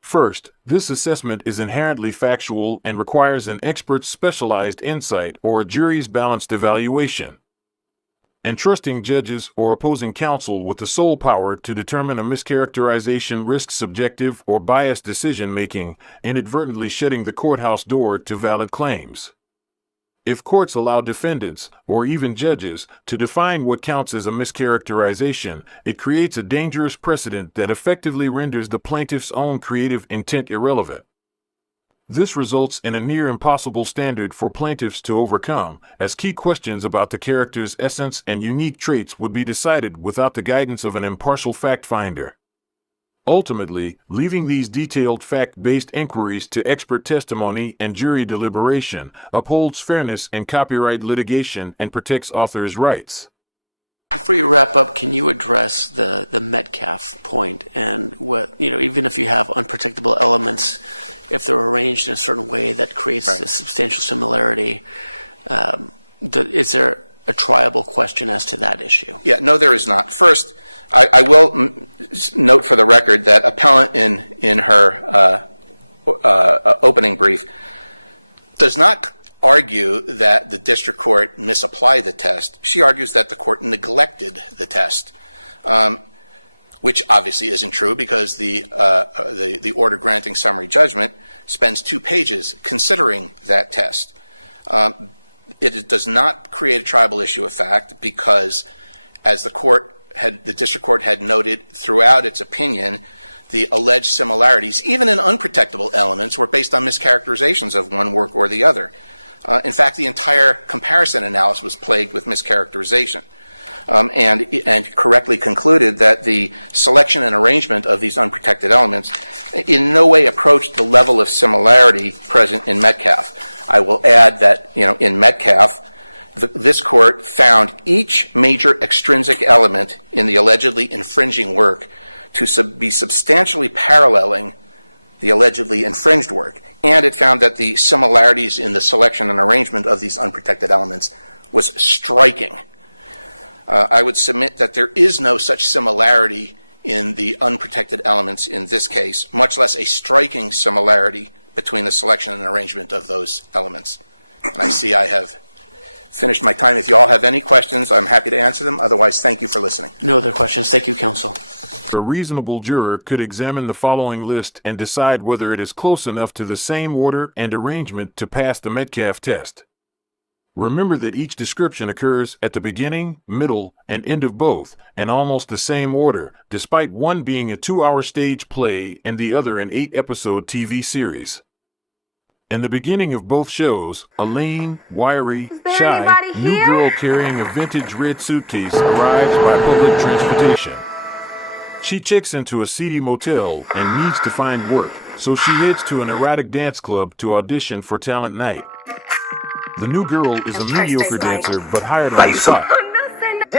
First, this assessment is inherently factual and requires an expert's specialized insight or a jury's balanced evaluation. Entrusting judges or opposing counsel with the sole power to determine a mischaracterization risks subjective or biased decision-making, inadvertently shutting the courthouse door to valid claims. If courts allow defendants, or even judges, to define what counts as a mischaracterization, it creates a dangerous precedent that effectively renders the plaintiff's own creative intent irrelevant. This results in a near impossible standard for plaintiffs to overcome, as key questions about the character's essence and unique traits would be decided without the guidance of an impartial fact finder. Ultimately, leaving these detailed fact-based inquiries to expert testimony and jury deliberation upholds fairness in copyright litigation and protects authors' rights. Before you wrap up, can you address the Metcalf point and what, even if you have unprotectable elements, if they're arranged in a certain way that creates a substantial similarity, is there a triable question as to that issue? Yeah, no, there is not. First, I will note for the record that appellant in her opening brief does not argue that the district court misapplied the test. She argues that the court neglected the test, which obviously isn't true because the order granting summary judgment spends 2 pages considering that test. It does not create a tribal issue of fact because, as the district court had noted throughout its opinion, the alleged similarities, even in unprotectable elements, were based on mischaracterizations of one work or the other. In fact, the entire comparison analysis was plagued with mischaracterization, and correctly concluded that the selection and arrangement of these unprotected elements in no way approached the level of similarity present in Metcalf. I will add that, in Metcalf, this court found each major extrinsic element in the allegedly infringing work to be substantially paralleling the allegedly infringed work, and it found that the similarities in the selection and arrangement of these unprotected elements was striking. I would submit that there is no such similarity in the unprotected elements in this case, much less a striking similarity between the selection and arrangement of those elements. And I see I have finished my time. If you all have any questions, I'm happy to answer them. Otherwise, thank you for listening. No other questions. Thank you, counsel. A reasonable juror could examine the following list and decide whether it is close enough to the same order and arrangement to pass the Metcalf test. Remember that each description occurs at the beginning, middle, and end of both, in almost the same order, despite one being a 2-hour stage play and the other an 8-episode TV series. In the beginning of both shows, a lean, wiry, shy, new girl carrying a vintage red suitcase arrives by public transportation. She checks into a seedy motel and needs to find work, so she heads to an erotic dance club to audition for talent night. The new girl is a mediocre dancer but hired on the spot.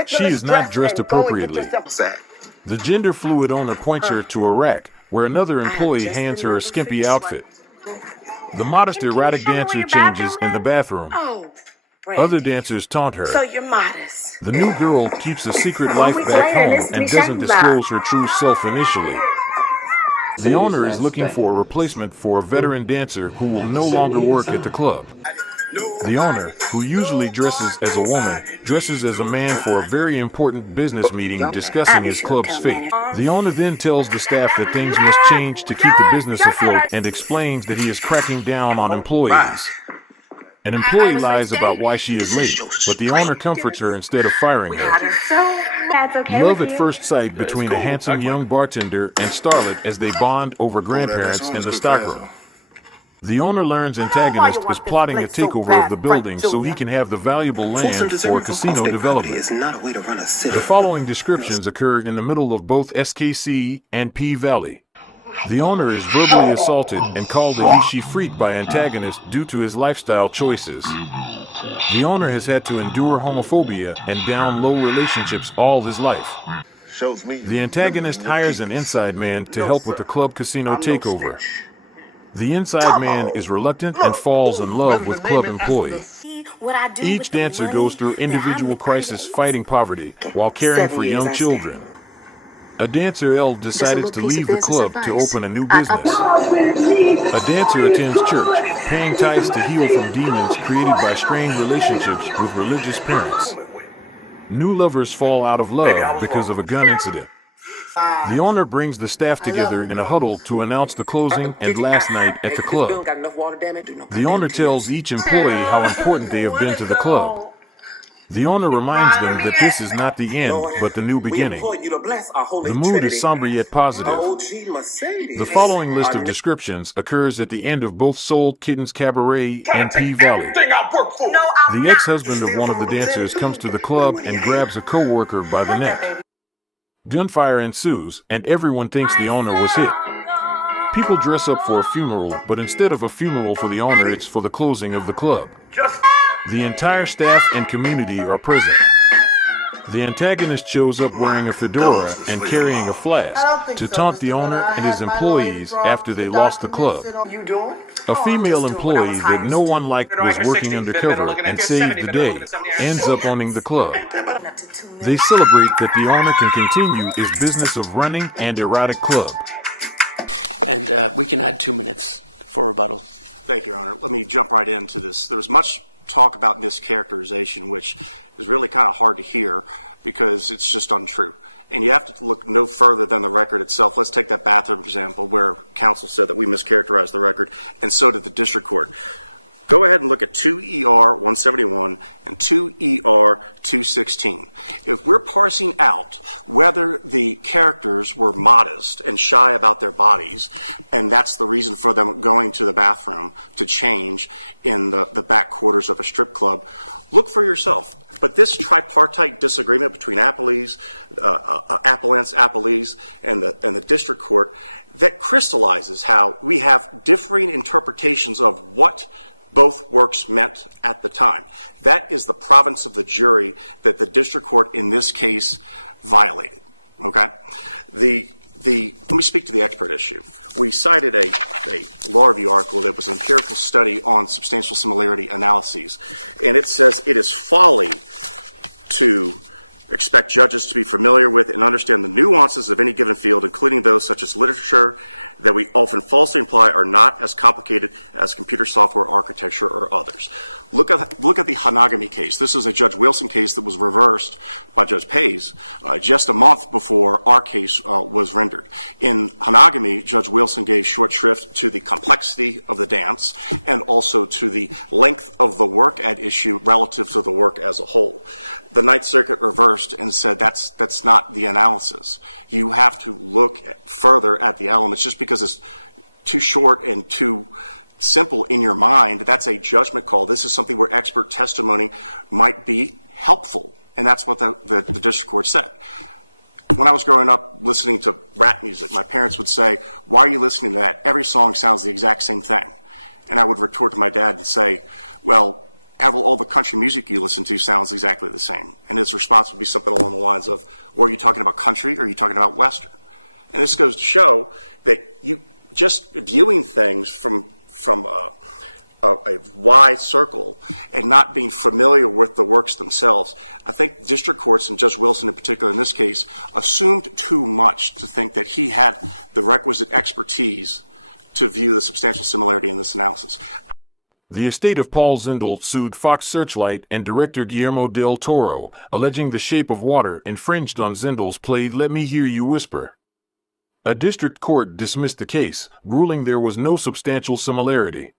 She is not dressed appropriately. The gender fluid owner points her to a rack, where another employee hands her a skimpy outfit. The modest erotic dancer changes in the bathroom. Other dancers taunt her. So you're modest. The new girl keeps a secret life back home and doesn't disclose her true self initially. The owner is looking for a replacement for a veteran dancer who will no longer work at the club. The owner, who usually dresses as a woman, dresses as a man for a very important business meeting discussing his club's fate. The owner then tells the staff that things must change to keep the business afloat and explains that he is cracking down on employees. An employee lies about why she is late, but the owner comforts her instead of firing her. Love at first sight between a handsome young bartender and starlet as they bond over grandparents in the stockroom. The owner learns antagonist is plotting a takeover of the building so he can have the valuable land for casino development. The following descriptions occur in the middle of both SKC and P Valley. The owner is verbally assaulted and called a Nicci freak by antagonist due to his lifestyle choices. The owner has had to endure homophobia and down low relationships all his life. The antagonist hires an inside man to help with the club casino takeover. The inside man is reluctant and falls in love with club employee. Each dancer goes through individual crisis fighting poverty while caring for young children. A dancer L decided to leave the club to open a new business. A dancer attends church, paying tithes to heal from demons created by strained relationships with religious parents. New lovers fall out of love because of a gun incident. The owner brings the staff together in a huddle to announce the closing and last night at the club. The owner tells each employee how important they have been to the club. The owner reminds them that this is not the end, but the new beginning. The mood is somber yet positive. The following list of descriptions occurs at the end of both Soul Kittens Cabaret and P Valley. The ex-husband of one of the dancers comes to the club and grabs a co-worker by the neck. Gunfire ensues, and everyone thinks the owner was hit. People dress up for a funeral, but instead of a funeral for the owner, it's for the closing of the club. The entire staff and community are present. The antagonist shows up wearing a fedora and carrying a flask to taunt the owner and his employees after they lost the club. A female employee that no one liked was working undercover and saved the day, ends up owning the club. They celebrate that the owner can continue his business of running an erotic club. And we can add 2 minutes for rebuttal. Thank you, Your Honor. Let me jump right into this. There was much talk about mischaracterization, which is really kind of hard to hear because it's just untrue. And you have to look no further than the record itself. Let's take that bathroom example where counsel said that we mischaracterized the record, and so did the district court. Go ahead and look at 2 ER 171 and 2 ER 216. If we're parsing out whether the characters were modest and shy about their bodies, and that's the reason for them going to the bathroom to change in the back quarters of a strip club, look for yourself. But this tripartite disagreement between appellants, appellees, and the district court, that crystallizes how we have differing interpretations of what both works meant at the time. That is the province of the jury that the district court in this case violated. Okay? Let me speak to the expert issue. We cited a law review article that was an empirical study on substantial similarity analyses, and it says it is folly to expect judges to be familiar with and understand the nuances of any given field, including those such as literature that we often falsely imply are not as complicated as computer software architecture or others. Look at the Hanagami case. This is a Judge Wilson case that was reversed by Judge Pays just a month before our case was rendered. In Hanagami, Judge Wilson gave short shrift to the complexity of the dance and also to the length of the work at issue relative to the work as a whole. The Ninth Circuit reversed and said that's not the analysis. You have to look further at the elements. Just because it's too short and too simple in your mind, that's a judgment call. This is something where expert testimony might be helpful, and that's what the district court said. When I was growing up listening to rap music, my parents would say, "Why are you listening to that? Every song sounds the exact same thing." And I would retort to my dad and say, "Well, all the country music you listen to sounds exactly the same." And his response would be something along the lines of, "Well, are you talking about country or are you talking about Western?" And this goes to show that you just viewing things from a wide circle and not being familiar with the works themselves. I think district courts, and Judge Wilson in particular in this case, assumed too much to think that he had the requisite expertise to view the substantial similarity in this analysis. The estate of Paul Zindel sued Fox Searchlight and director Guillermo del Toro, alleging The Shape of Water infringed on Zindel's play Let Me Hear You Whisper. A district court dismissed the case, ruling there was no substantial similarity.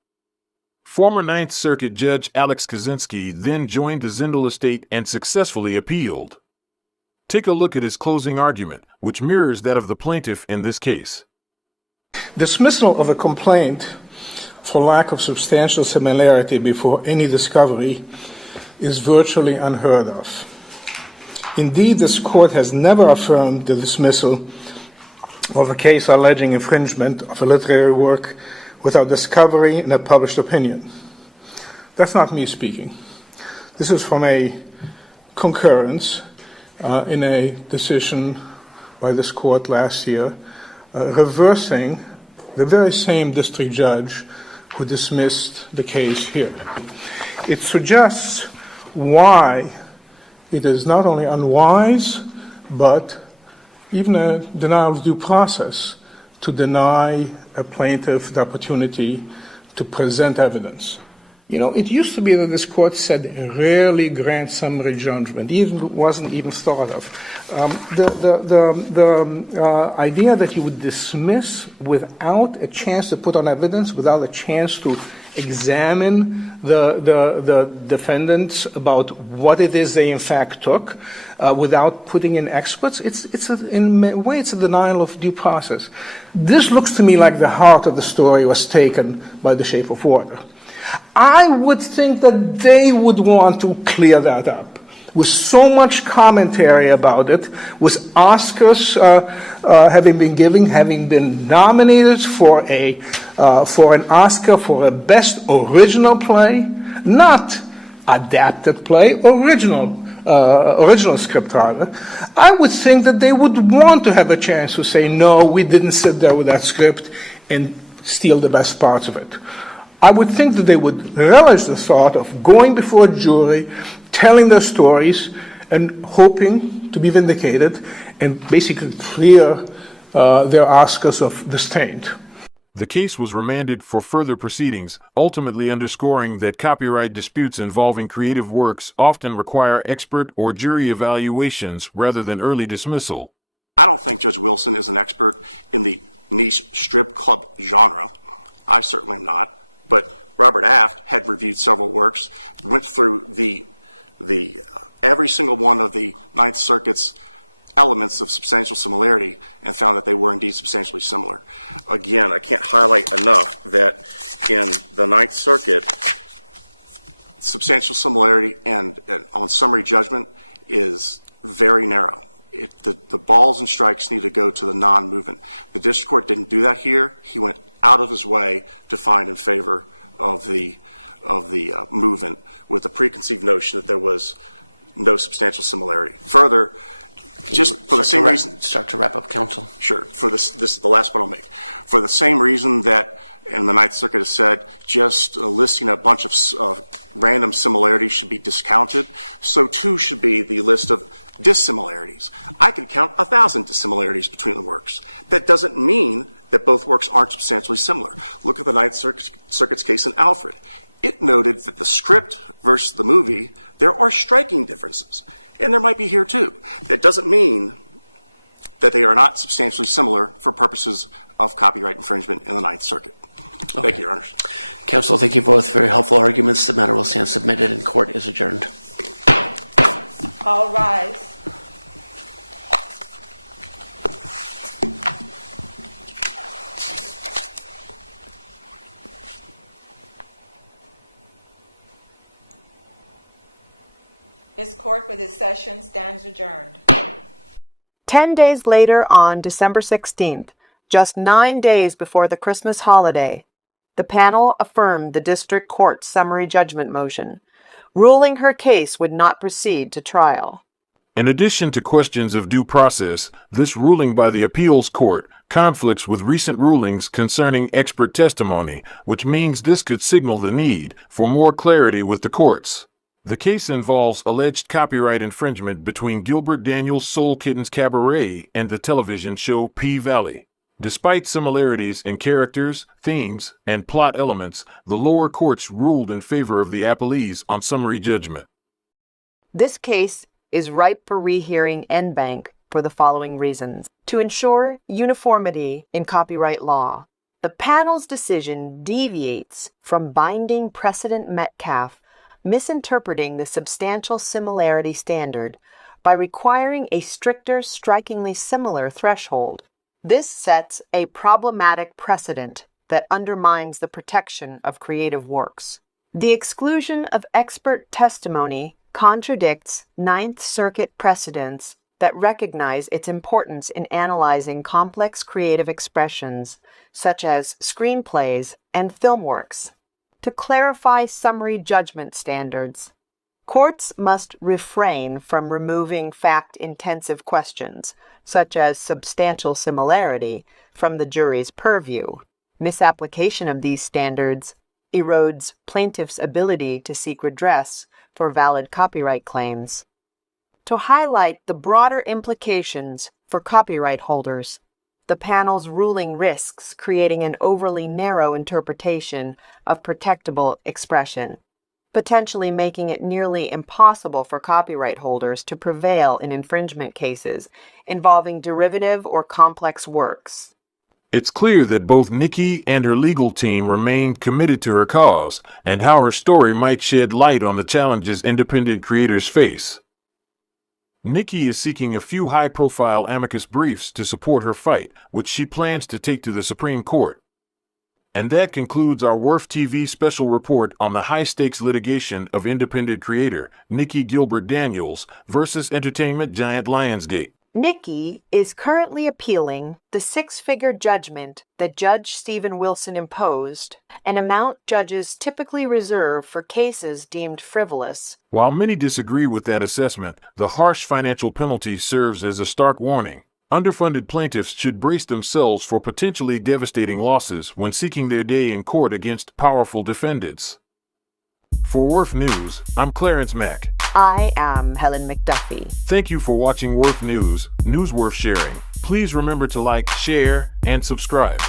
Former Ninth Circuit Judge Alex Kaczynski then joined the Zindel estate and successfully appealed. Take a look at his closing argument, which mirrors that of the plaintiff in this case. Dismissal of a complaint for lack of substantial similarity before any discovery is virtually unheard of. Indeed, this court has never affirmed the dismissal of a case alleging infringement of a literary work without discovery in a published opinion. That's not me speaking. This is from a concurrence in a decision by this court last year, reversing the very same district judge who dismissed the case here. It suggests why it is not only unwise, but even a denial of due process to deny a plaintiff the opportunity to present evidence. You know, it used to be that this court said rarely grant summary judgment, wasn't even thought of. The idea that you would dismiss without a chance to put on evidence, without a chance to examine the defendants about what it is they in fact took, without putting in experts, in a way it's a denial of due process. This looks to me like the heart of the story was taken by The Shape of Water. I would think that they would want to clear that up. With so much commentary about it, with Oscars having been given, having been nominated for an Oscar for a Best Original Play, not adapted play, original script rather, I would think that they would want to have a chance to say, no, we didn't sit there with that script and steal the best parts of it. I would think that they would relish the thought of going before a jury, telling their stories, and hoping to be vindicated, and basically clear their Oscars of disdain. The case was remanded for further proceedings, ultimately underscoring that copyright disputes involving creative works often require expert or jury evaluations rather than early dismissal. I don't think Judge Wilson is an expert in the niche strip club genre. I certainly am not. But Robert Aft had reviewed several works, went through every single one of the Ninth Circuit's elements of substantial similarity and found that they were indeed substantially similar. Again, I can't highlight enough that in the Ninth Circuit, substantial similarity and on summary judgment is very narrow. The balls and strikes need to go to the non-movement. The district court didn't do that here. He went out of his way to find in favor of the movement with the preconceived notion that there was no substantial similarity. Further, just for the same reason... Start to wrap up, counsel. Sure. This is the last one I'll make. For the same reason that, and the Ninth Circuit has said, just listing a bunch of random similarities should be discounted, so too should be the list of dissimilarities. I could count 1,000 dissimilarities between the works. That doesn't mean that both works aren't substantially similar. Look at the Ninth Circuit's case in Alfred. It noted that the script versus the movie, there are striking differences. And there might be here too. That doesn't mean that they are not substantially similar for purposes of copyright infringement in the Ninth Circuit. Okay. Thank you, Your Honors. Counsel, thank you both for very helpful arguments. The matter will stand submitted and court is adjourned. All rise. This court for this session stands adjourned. 10 days later, on December 16th, just 9 days before the Christmas holiday, the panel affirmed the district court's summary judgment motion, ruling her case would not proceed to trial. In addition to questions of due process, this ruling by the appeals court conflicts with recent rulings concerning expert testimony, which means this could signal the need for more clarity with the courts. The case involves alleged copyright infringement between Gilbert Daniels' Soul Kittens Cabaret and the television show P-Valley. Despite similarities in characters, themes, and plot elements, the lower courts ruled in favor of the appellees on summary judgment. This case is ripe for rehearing en banc for the following reasons. To ensure uniformity in copyright law, the panel's decision deviates from binding precedent Metcalfe, misinterpreting the substantial similarity standard by requiring a stricter, strikingly similar threshold. This sets a problematic precedent that undermines the protection of creative works. The exclusion of expert testimony contradicts Ninth Circuit precedents that recognize its importance in analyzing complex creative expressions, such as screenplays and film works. To clarify summary judgment standards, courts must refrain from removing fact-intensive questions, such as substantial similarity, from the jury's purview. Misapplication of these standards erodes plaintiffs' ability to seek redress for valid copyright claims. To highlight the broader implications for copyright holders, the panel's ruling risks creating an overly narrow interpretation of protectable expression, potentially making it nearly impossible for copyright holders to prevail in infringement cases involving derivative or complex works. It's clear that both Nicci and her legal team remained committed to her cause and how her story might shed light on the challenges independent creators face. Nicci is seeking a few high-profile amicus briefs to support her fight, which she plans to take to the Supreme Court. And that concludes our WRF TV special report on the high-stakes litigation of independent creator Nicci Gilbert Daniels versus entertainment giant Lionsgate. Nicci is currently appealing the six-figure judgment that Judge Stephen Wilson imposed, an amount judges typically reserve for cases deemed frivolous. While many disagree with that assessment, the harsh financial penalty serves as a stark warning. Underfunded plaintiffs should brace themselves for potentially devastating losses when seeking their day in court against powerful defendants. For WRF News, I'm Clarence Mack. I am Helen McDuffie. Thank you for watching WRF News, news worth sharing. Please remember to like, share, and subscribe.